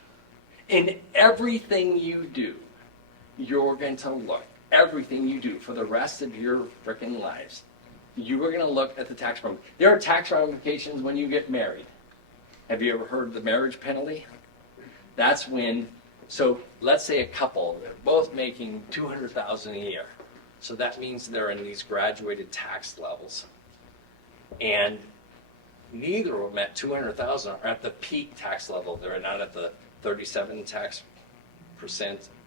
In everything you do, you're going to look, everything you do for the rest of your freaking lives, you are going to look at the tax problem. There are tax ramifications when you get married. Have you ever heard of the marriage penalty? That's when, so let's say a couple, they're both making $200,000 a year. So that means they're in these graduated tax levels. And neither of them at $200,000 are at the peak tax level. They're not at the 37%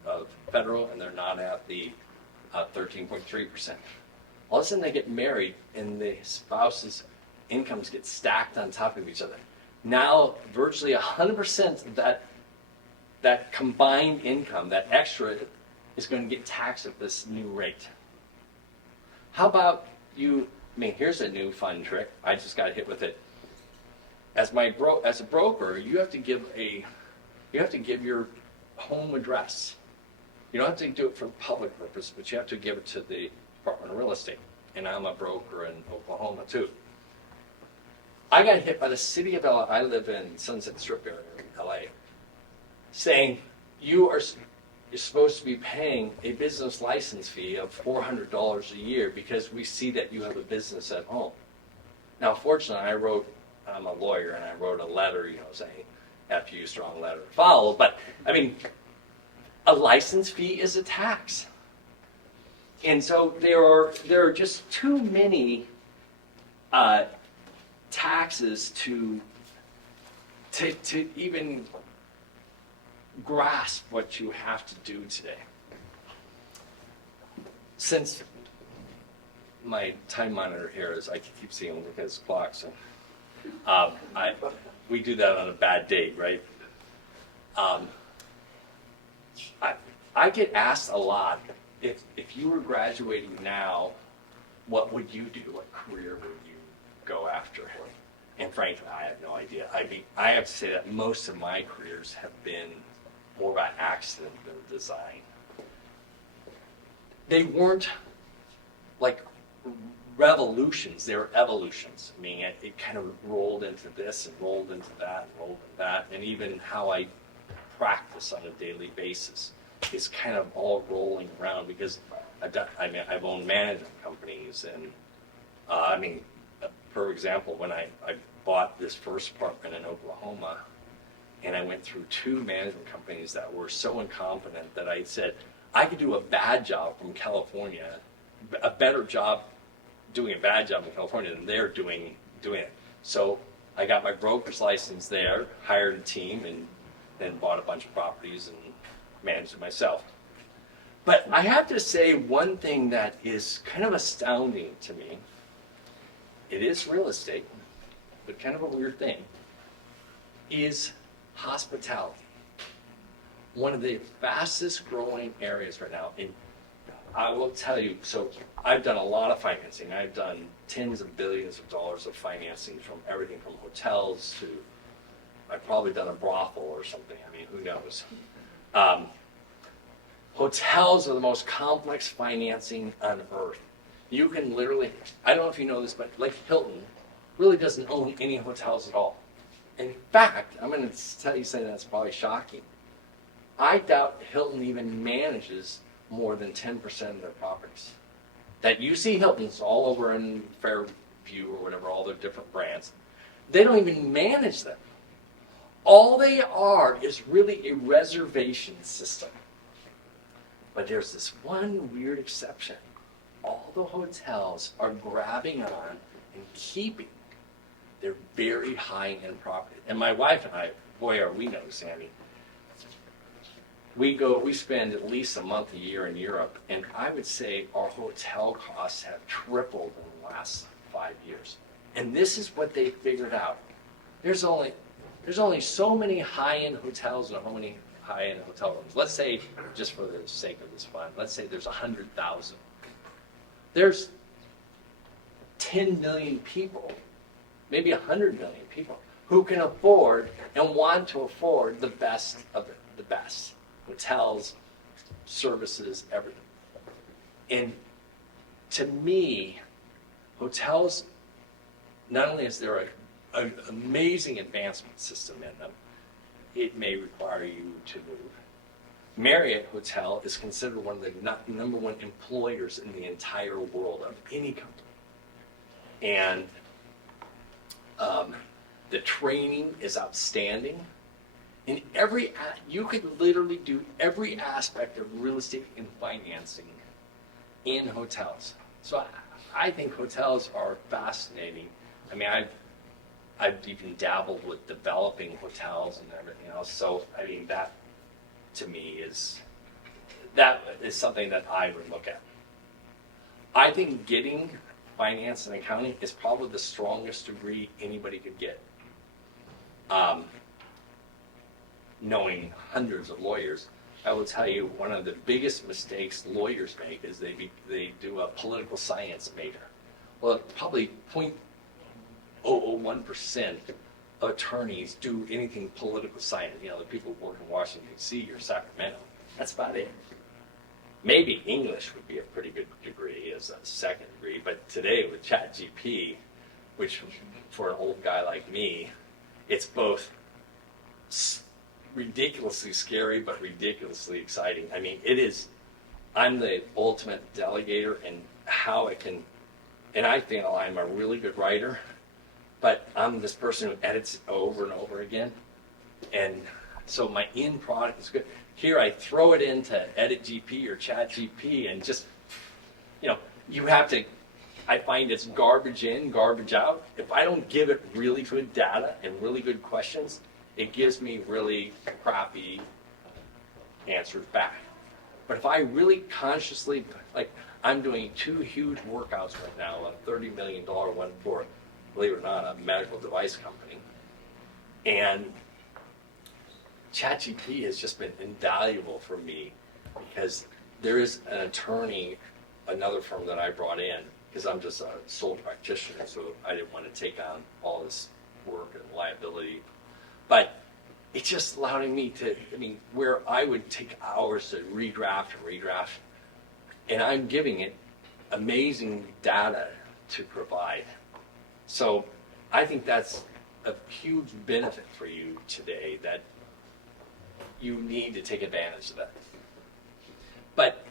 of federal, and they're not at the 13.3%. All of a sudden they get married and the spouse's incomes get stacked on top of each other. Now virtually 100% of that combined income, that extra, is going to get taxed at this new rate. How about you, here's a new fun trick. I just got hit with it. As a broker, you have to give your home address. You don't have to do it for public purpose, but you have to give it to the Department of Real Estate. And I'm a broker in Oklahoma too. I got hit by the city of LA. I live in Sunset Strip area in LA, saying you're supposed to be paying a business license fee of $400 a year because we see that you have a business at home. Now, fortunately, I'm a lawyer, and I wrote a letter, saying, F you, strong letter to follow. But, a license fee is a tax. And so there are just too many taxes to even grasp what you have to do today. Since my time monitor here is, I keep seeing look at his clock, so we do that on a bad day, right? I get asked a lot, if you were graduating now, what would you do? What career would you go after? And frankly, I have no idea. I have to say that most of my careers have been more about accident than design. They weren't like revolutions, they were evolutions. It kind of rolled into this and rolled into that and rolled into that, and even how I practice on a daily basis is kind of all rolling around, because I've owned management companies, and for example, when I bought this first apartment in Oklahoma, and I went through 2 management companies that were so incompetent that I said I could do a bad job from California, a better job doing a bad job in California than they're doing it. So I got my broker's license there, hired a team, and then bought a bunch of properties and managed it myself. But I have to say one thing that is kind of astounding to me. It is real estate, but kind of a weird thing, is hospitality. One of the fastest growing areas right now. And I will tell you, so I've done a lot of financing. I've done tens of billions of dollars of financing, from everything from hotels to, I've probably done a brothel or something. I mean, who knows? Hotels are the most complex financing on earth. You can literally, I don't know if you know this, but like Hilton really doesn't own any hotels at all. In fact, I'm going to tell you something that's probably shocking. I doubt Hilton even manages more than 10% of their properties. That you see Hiltons all over in Fairview or whatever, all their different brands, they don't even manage them. All they are is really a reservation system. But there's this one weird exception. All the hotels are grabbing on and keeping their very high-end property. And my wife and I, boy, are we know, Sammy. We spend at least a month a year in Europe, and I would say our hotel costs have tripled in the last 5 years. And this is what they figured out. There's only so many high-end hotels and so many high-end hotel rooms. Let's say, just for the sake of this fun, let's say there's 100,000. There's 10 million people, maybe 100 million people, who can afford and want to afford the best of the best. Hotels, services, everything. And to me, hotels, not only is there an amazing advancement system in them, it may require you to move. Marriott Hotel is considered one of the number 1 employers in the entire world of any company. And the training is outstanding. In you could literally do every aspect of real estate and financing in hotels. So I think hotels are fascinating. I mean, I've even dabbled with developing hotels and everything else. So I mean, that to me is something that I would look at. I think getting finance and accounting is probably the strongest degree anybody could get. Knowing hundreds of lawyers, I will tell you one of the biggest mistakes lawyers make is they do a political science major. Well, probably 0.001% of attorneys do anything political science. You know, the people who work in Washington, D.C. or Sacramento. That's about it. Maybe English would be a pretty good degree as a second degree, but today with ChatGPT, which for an old guy like me, it's both ridiculously scary but ridiculously exciting. I mean, I'm the ultimate delegator in how it can, and I think I'm a really good writer, but I'm this person who edits it over and over again. And so my end product is good. Here I throw it into EditGP or ChatGPT and just, you have to, I find it's garbage in, garbage out. If I don't give it really good data and really good questions, it gives me really crappy answers back. But if I really consciously, like I'm doing 2 huge workouts right now, a $30 million one for, believe it or not, a medical device company. And ChatGPT has just been invaluable for me because there is an attorney, another firm that I brought in, because I'm just a sole practitioner, so I didn't want to take on all this work and liability. But it's just allowing me to, where I would take hours to redraft, and I'm giving it amazing data to provide. So I think that's a huge benefit for you today, that you need to take advantage of that. But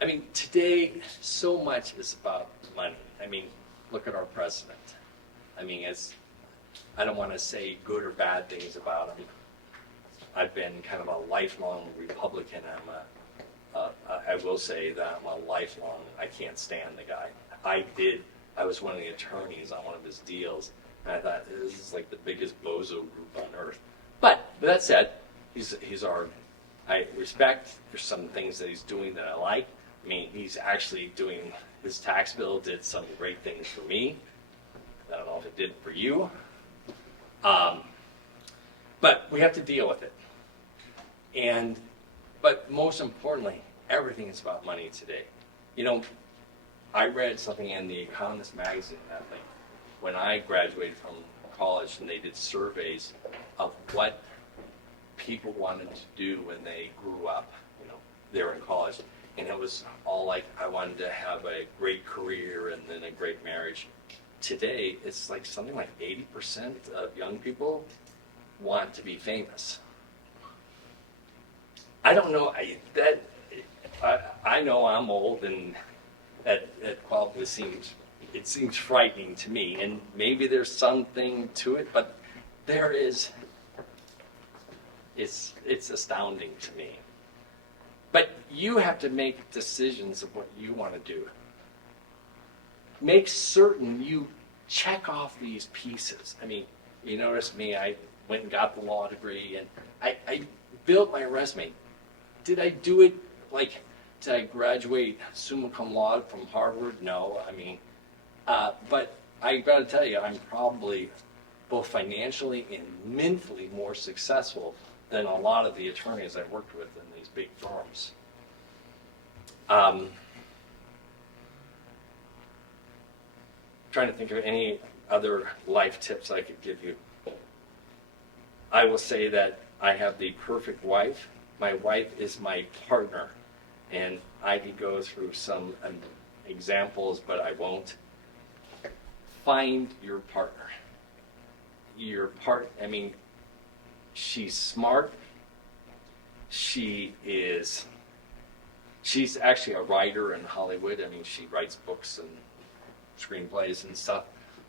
I mean, today, so much is about money. I mean, look at our president. I mean, I don't want to say good or bad things about him. I've been kind of a lifelong Republican. I will say that I'm a lifelong, I can't stand the guy. I was one of the attorneys on one of his deals, and I thought, this is like the biggest bozo group on earth. But with that said, I respect, there's some things that he's doing that I like. I mean, he's actually doing, his tax bill did some great things for me. I don't know if it did for you. But we have to deal with it. But most importantly, everything is about money today. You know, I read something in the Economist magazine that thing when I graduated from college, and they did surveys of what people wanted to do when they grew up. You know, they were in college, and it was all like, I wanted to have a great career and then a great marriage. Today, it's like something like 80% of young people want to be famous. I don't know, I know I'm old, and that probably seems frightening to me, and maybe there's something to it, but it's astounding to me. But you have to make decisions of what you want to do. Make certain you check off these pieces. I mean, you notice me, I went and got the law degree, and I built my resume. Did I do it like, did I graduate summa cum laude from Harvard? No, I mean, but I gotta tell you, I'm probably both financially and mentally more successful than a lot of the attorneys I've worked with in these big firms. Trying to think of any other life tips I could give you. I will say that I have the perfect wife. My wife is my partner, and I could go through some examples, but I won't. Find your partner. I mean, she's smart. She's actually a writer in Hollywood. I mean, she writes books and screenplays and stuff.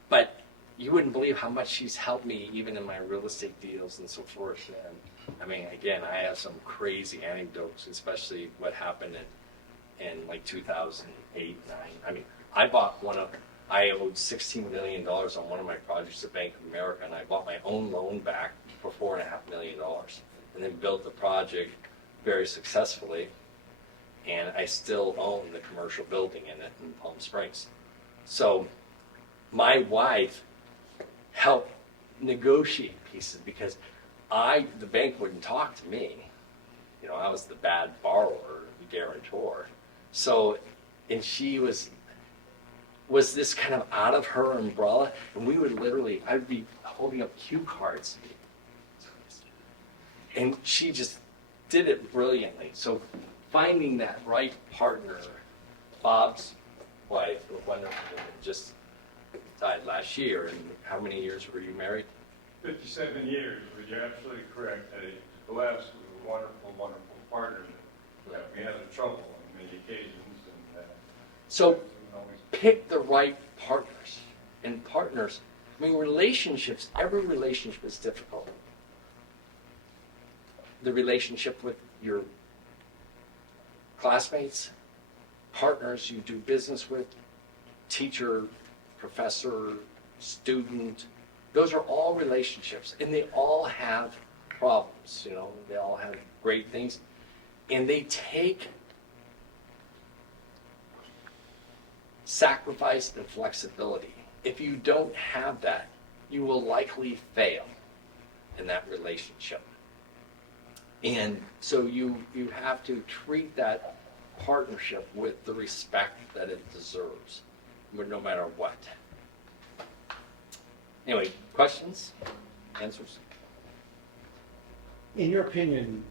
But you wouldn't believe how much she's helped me even in my real estate deals and so forth. And I mean, again, I have some crazy anecdotes, especially what happened in like 2008, 9. I mean, I owed $16 million on one of my projects at Bank of America, and I bought my own loan back for $4.5 million, and then built the project very successfully, and I still own the commercial building in it in Palm Springs. So my wife helped negotiate pieces because the bank wouldn't talk to me. You know, I was the bad borrower, the guarantor. So, and she was this kind of out of her umbrella, and we would literally, I'd be holding up cue cards, and she just did it brilliantly. So finding that right partner, Bob's wife, wonderful, just died last year, and how many years were you married? 57 years, but you're absolutely correct. Celeste was a wonderful, wonderful partner that we had trouble on many occasions. So pick the right partners. And partners, I mean, relationships, every relationship is difficult. The relationship with your classmates, partners you do business with, teacher, professor, student, those are all relationships, and they all have problems, you know, they all have great things, and they take sacrifice and flexibility. If you don't have that, you will likely fail in that relationship. And so you have to treat that partnership with the respect that it deserves, no matter what. Anyway, questions? Answers? In your opinion,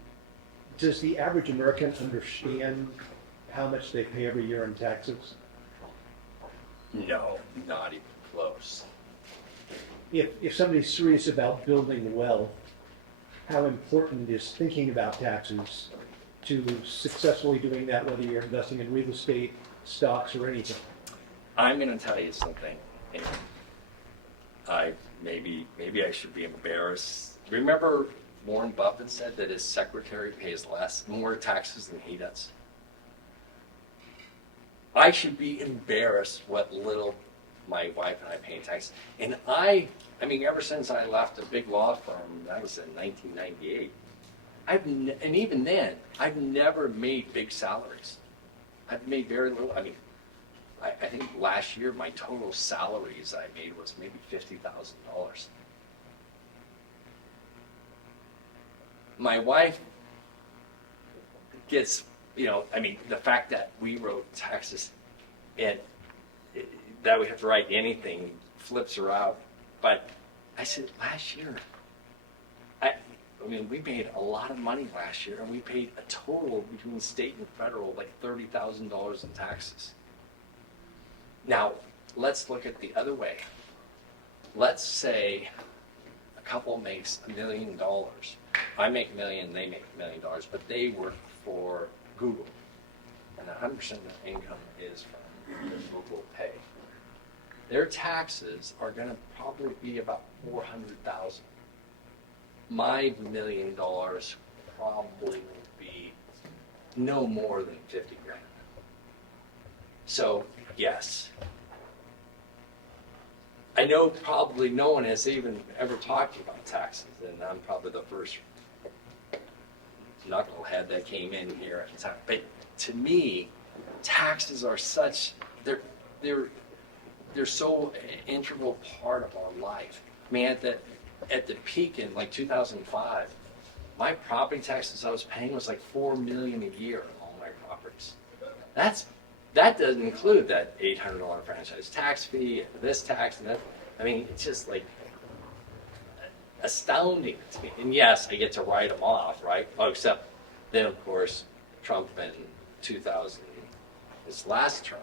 does the average American understand how much they pay every year in taxes? No, not even close. If somebody's serious about building wealth, how important is thinking about taxes to successfully doing that, whether you're investing in real estate, stocks, or anything? I'm going to tell you something. And maybe I should be embarrassed. Remember Warren Buffett said that his secretary pays more taxes than he does? I should be embarrassed what little my wife and I pay in taxes. And I mean, ever since I left a big law firm, that was in 1998, and even then, I've never made big salaries. I've made very little. I mean, I think last year my total salaries I made was maybe $50,000. My wife gets, I mean, the fact that we wrote taxes and that we have to write anything flips her out. But I said last year, I mean, we made a lot of money last year, and we paid a total between state and federal like $30,000 in taxes. Now, let's look at the other way. Let's say a couple makes $1 million. I make $1 million, they make $1 million, but they work for Google, and 100% of their income is from the Google pay. Their taxes are going to probably be about $400,000. My $1 million probably will be no more than 50 grand. So, yes. I know probably no one has even ever talked about taxes, and I'm probably the first knucklehead that came in here at the time. But to me, taxes are such, they're so an integral part of our life. I mean, at the peak in like 2005, my property taxes I was paying was like $4 million a year on all my properties. That doesn't include that $800 franchise tax fee and this tax and that. I mean, it's just like astounding to me. And yes, I get to write them off, right? Oh, except then, of course, Trump in 2000, his last term,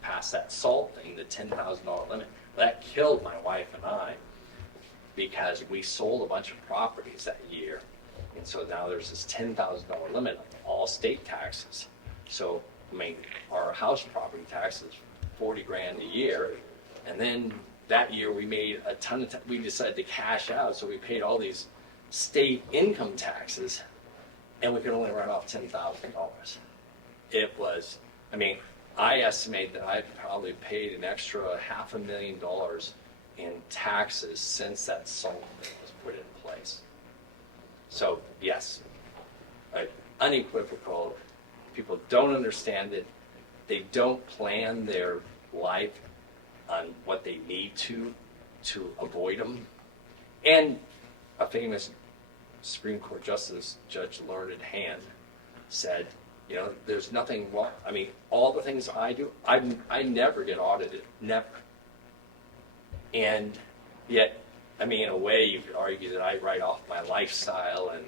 passed that SALT thing, the $10,000 limit. That killed my wife and I because we sold a bunch of properties that year. And so now there's this $10,000 limit on all state taxes. So, I mean, our house property tax is 40 grand a year. And then that year we made a ton of, we decided to cash out. So we paid all these state income taxes and we could only write off $10,000. It was, I mean, I estimate that I've probably paid an extra $500,000 in taxes since that SALT thing was put in place. So yes, unequivocal. People don't understand it. They don't plan their life on what they need to avoid them. And a famous Supreme Court Justice, Judge Learned Hand, said, there's nothing wrong. I mean, all the things I do, I never get audited, never. And yet, I mean, in a way, you could argue that I write off my lifestyle, and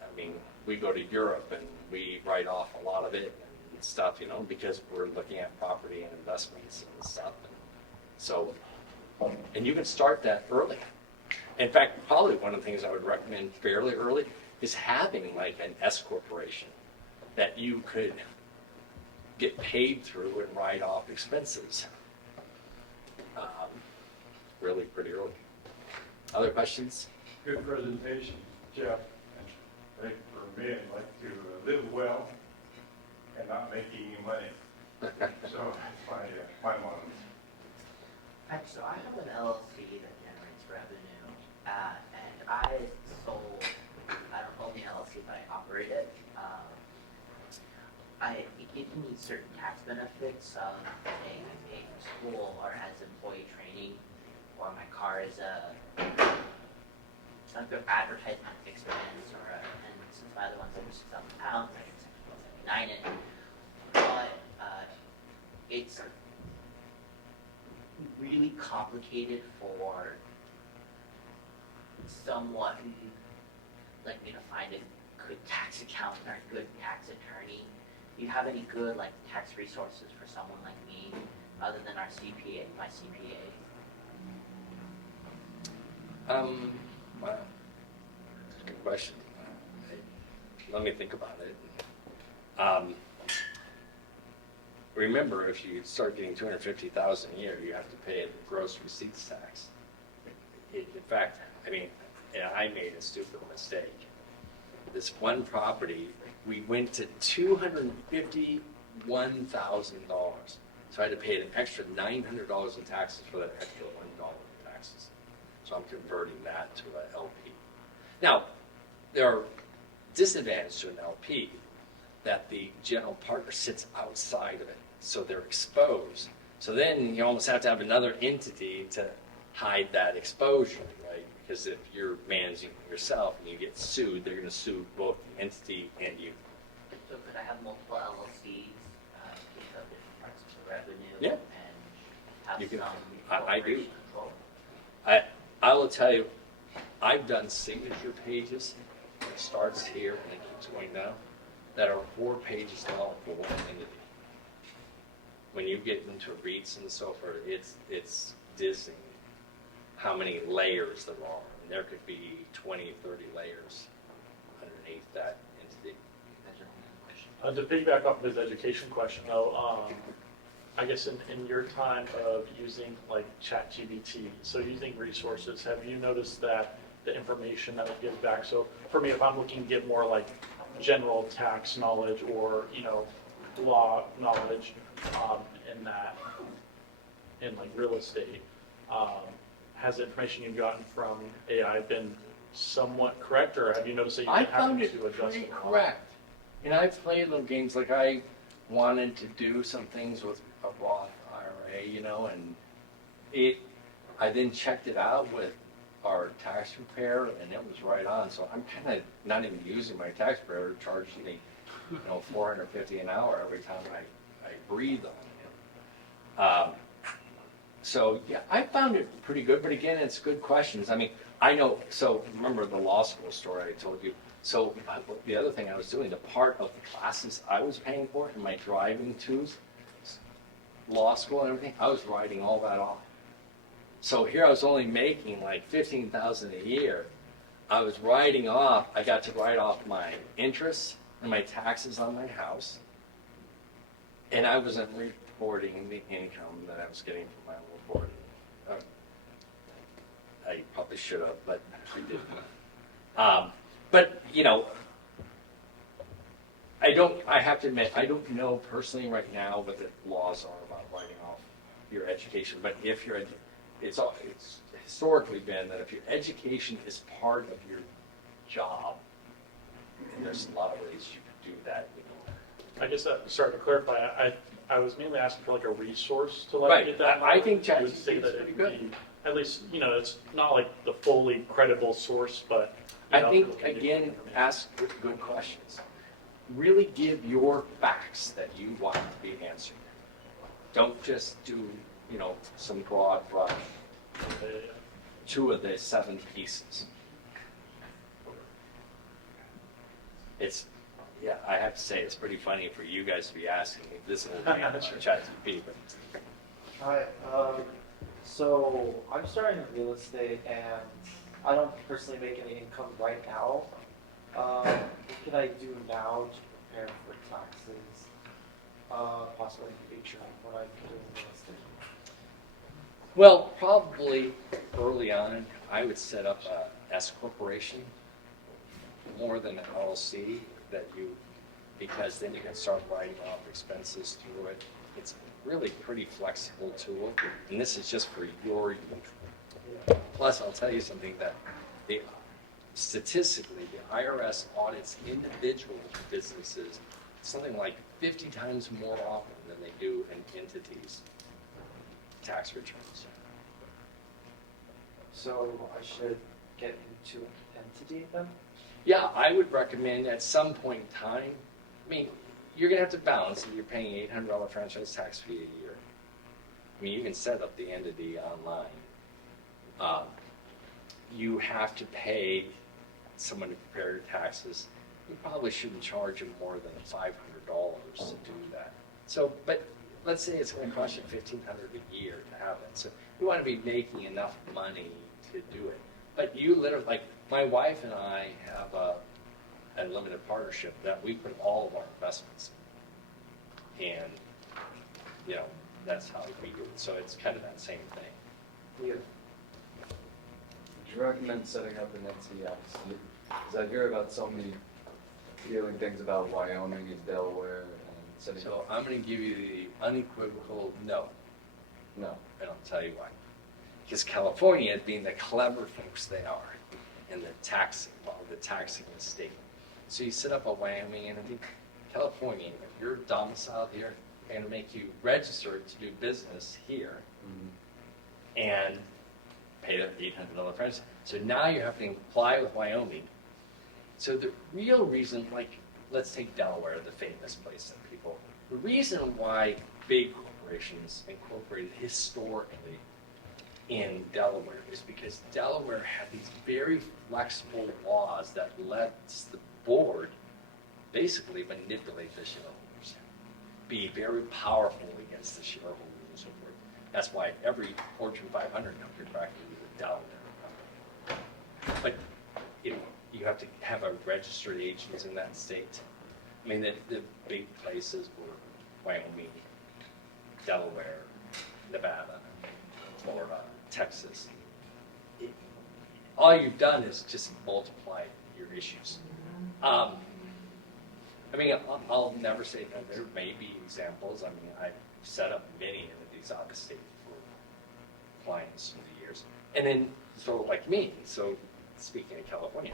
I mean, we go to Europe and we write off a lot of it and stuff, because we're looking at property and investments and stuff. And so, and you can start that early. In fact, probably one of the things I would recommend fairly early is having like an S corporation that you could get paid through and write off expenses really pretty early. Other questions? Good presentation, Jeff. I think for me, I'd like to live well and not make any money. So that's my motto. So I have an LLC that generates revenue, and I don't own the LLC, but I operate it. It can need certain tax benefits, paying for school or as employee training, or my car is some good advertisement expense, and since my other one's over £6,000, I can $9 in. But it's really complicated for someone like me to find a good tax accountant or a good tax attorney. Do you have any good tax resources for someone like me other than my CPA? Wow. Good question. Let me think about it. Remember, if you start getting $250,000 a year, you have to pay the gross receipts tax. In fact, I mean, and I made a stupid mistake. This one property, we went to $251,000. So I had to pay an extra $900 in taxes for that extra $1 in taxes. So I'm converting that to an LP. Now, there are disadvantages to an LP that the general partner sits outside of it, so they're exposed. So then you almost have to have another entity to hide that exposure, right? Because if you're managing yourself and you get sued, they're going to sue both the entity and you. So could I have multiple LLCs, pick up different parts of the revenue? Yeah. And have You can- some I do. corporation control? I will tell you, I've done signature pages. It starts here and it keeps going down. That are 4 pages long for one entity. When you get into REITs and so forth, it's dizzying how many layers there are. And there could be 20, 30 layers underneath that entity. To piggyback off of his education question, though, I guess in your time of using like ChatGPT, so using resources, have you noticed that the information that it gives back? So for me, if I'm looking to get more like general tax knowledge or law knowledge in like real estate, has the information you've gotten from AI been somewhat correct, or have you noticed that you've I been having found it to adjust pretty it? correct. And I played little games, like I wanted to do some things with a Roth IRA, and I then checked it out with our tax preparer, and it was right on. So I'm kind of not even using my tax preparer, charging me, $450 an hour every time I breathe on it. So yeah, I found it pretty good, but again, it's good questions. I mean, I know, so remember the law school story I told you. So the other thing I was doing, the part of the classes I was paying for in my driving to law school and everything, I was writing all that off. So here I was only making like $15,000 a year. I was writing off, I got to write off my interest and my taxes on my house. And I wasn't reporting the income that I was getting from my report. I probably should have, but I didn't. But I have to admit, I don't know personally right now what the laws are about writing off your education. But if it's historically been that if your education is part of your job, and there's a lot of ways you can do that. I guess, sorry to clarify, I was mainly asking for like a resource to Right. get that. I think I would ChatGPT say is that pretty it good. would be, at least, it's not like the fully credible source, but. I think, again, ask good questions. Really give your facts that you want to be answered. Don't just do, some broad brush. 2 of the 7 pieces. I have to say, it's pretty funny for you guys to be asking me this old man about ChatGPT. Hi, so I'm starting in real estate and I don't personally make any income right now. What can I do now to prepare for taxes, possibly in the future when I'm doing real estate? Well, probably early on, I would set up a S corporation more than an LLC because then you can start writing off expenses through it. It's really a pretty flexible tool, and this is just for your use. Plus, I'll tell you something that statistically, the IRS audits individual businesses something like 50 times more often than they do in entities' tax returns. So I should get into an entity then? Yeah, I would recommend at some point in time, you're going to have to balance if you're paying $800 franchise tax fee a year. You can set up the entity online. You have to pay someone to prepare your taxes. You probably shouldn't charge them more than $500 to do that. So, but let's say it's going to cost you $1,500 a year to have it. So you want to be making enough money to do it. But you literally, like my wife and I have a a limited partnership that we put all of our investments in. And, you know, that's how we do it. So it's kind of that same thing. Yeah. Would you recommend setting up an NCX? Because I hear about so many feeling things about Wyoming and Delaware and setting So up. I'm going to give you the unequivocal no, No. and I'll tell you why. Because California, being the clever folks they are, in the taxing law, the taxing state. So you set up a Wyoming entity. California, if you're domiciled here, they're going to make you register to do business here and pay the $800 price. So now you have to comply with Wyoming. So the real reason, like, let's take Delaware, the famous place that people, the reason why big corporations incorporated historically in Delaware is because Delaware had these very flexible laws that lets the board basically manipulate the shareholders, be very powerful against the shareholders and so forth. That's why every Fortune 500 company practically is a Delaware company. But you have to have a registered agent in that state. I mean, the big places were Wyoming, Delaware, Nevada, Florida, Texas. All you've done is just multiply your issues. I mean, I'll never say no. There may be examples. I mean, I've set up many entities out of state for clients through the years. And then, so like me, so speaking of California,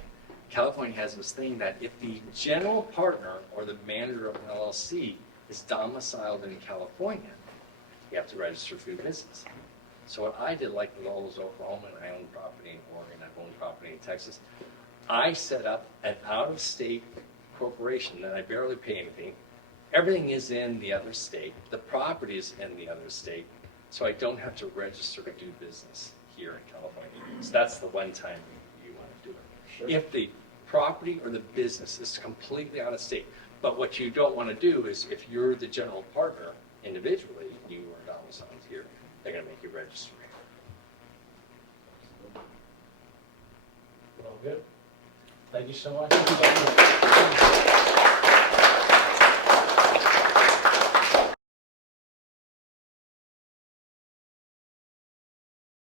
California has this thing that if the general partner or the manager of an LLC is domiciled in California, you have to register for your business. So what I did, like with all those Oklahoma, and I own property in Oregon, I've owned property in Texas, I set up an out-of-state corporation that I barely pay anything. Everything is in the other state. The property is in the other state. So I don't have to register to do business here in California. So that's the one time you want to do it. Sure. If the property or the business is completely out of state, but what you don't want to do is if you're the general partner individually, you are domiciled here, they're going to make you register. Well, good. Thank you so much.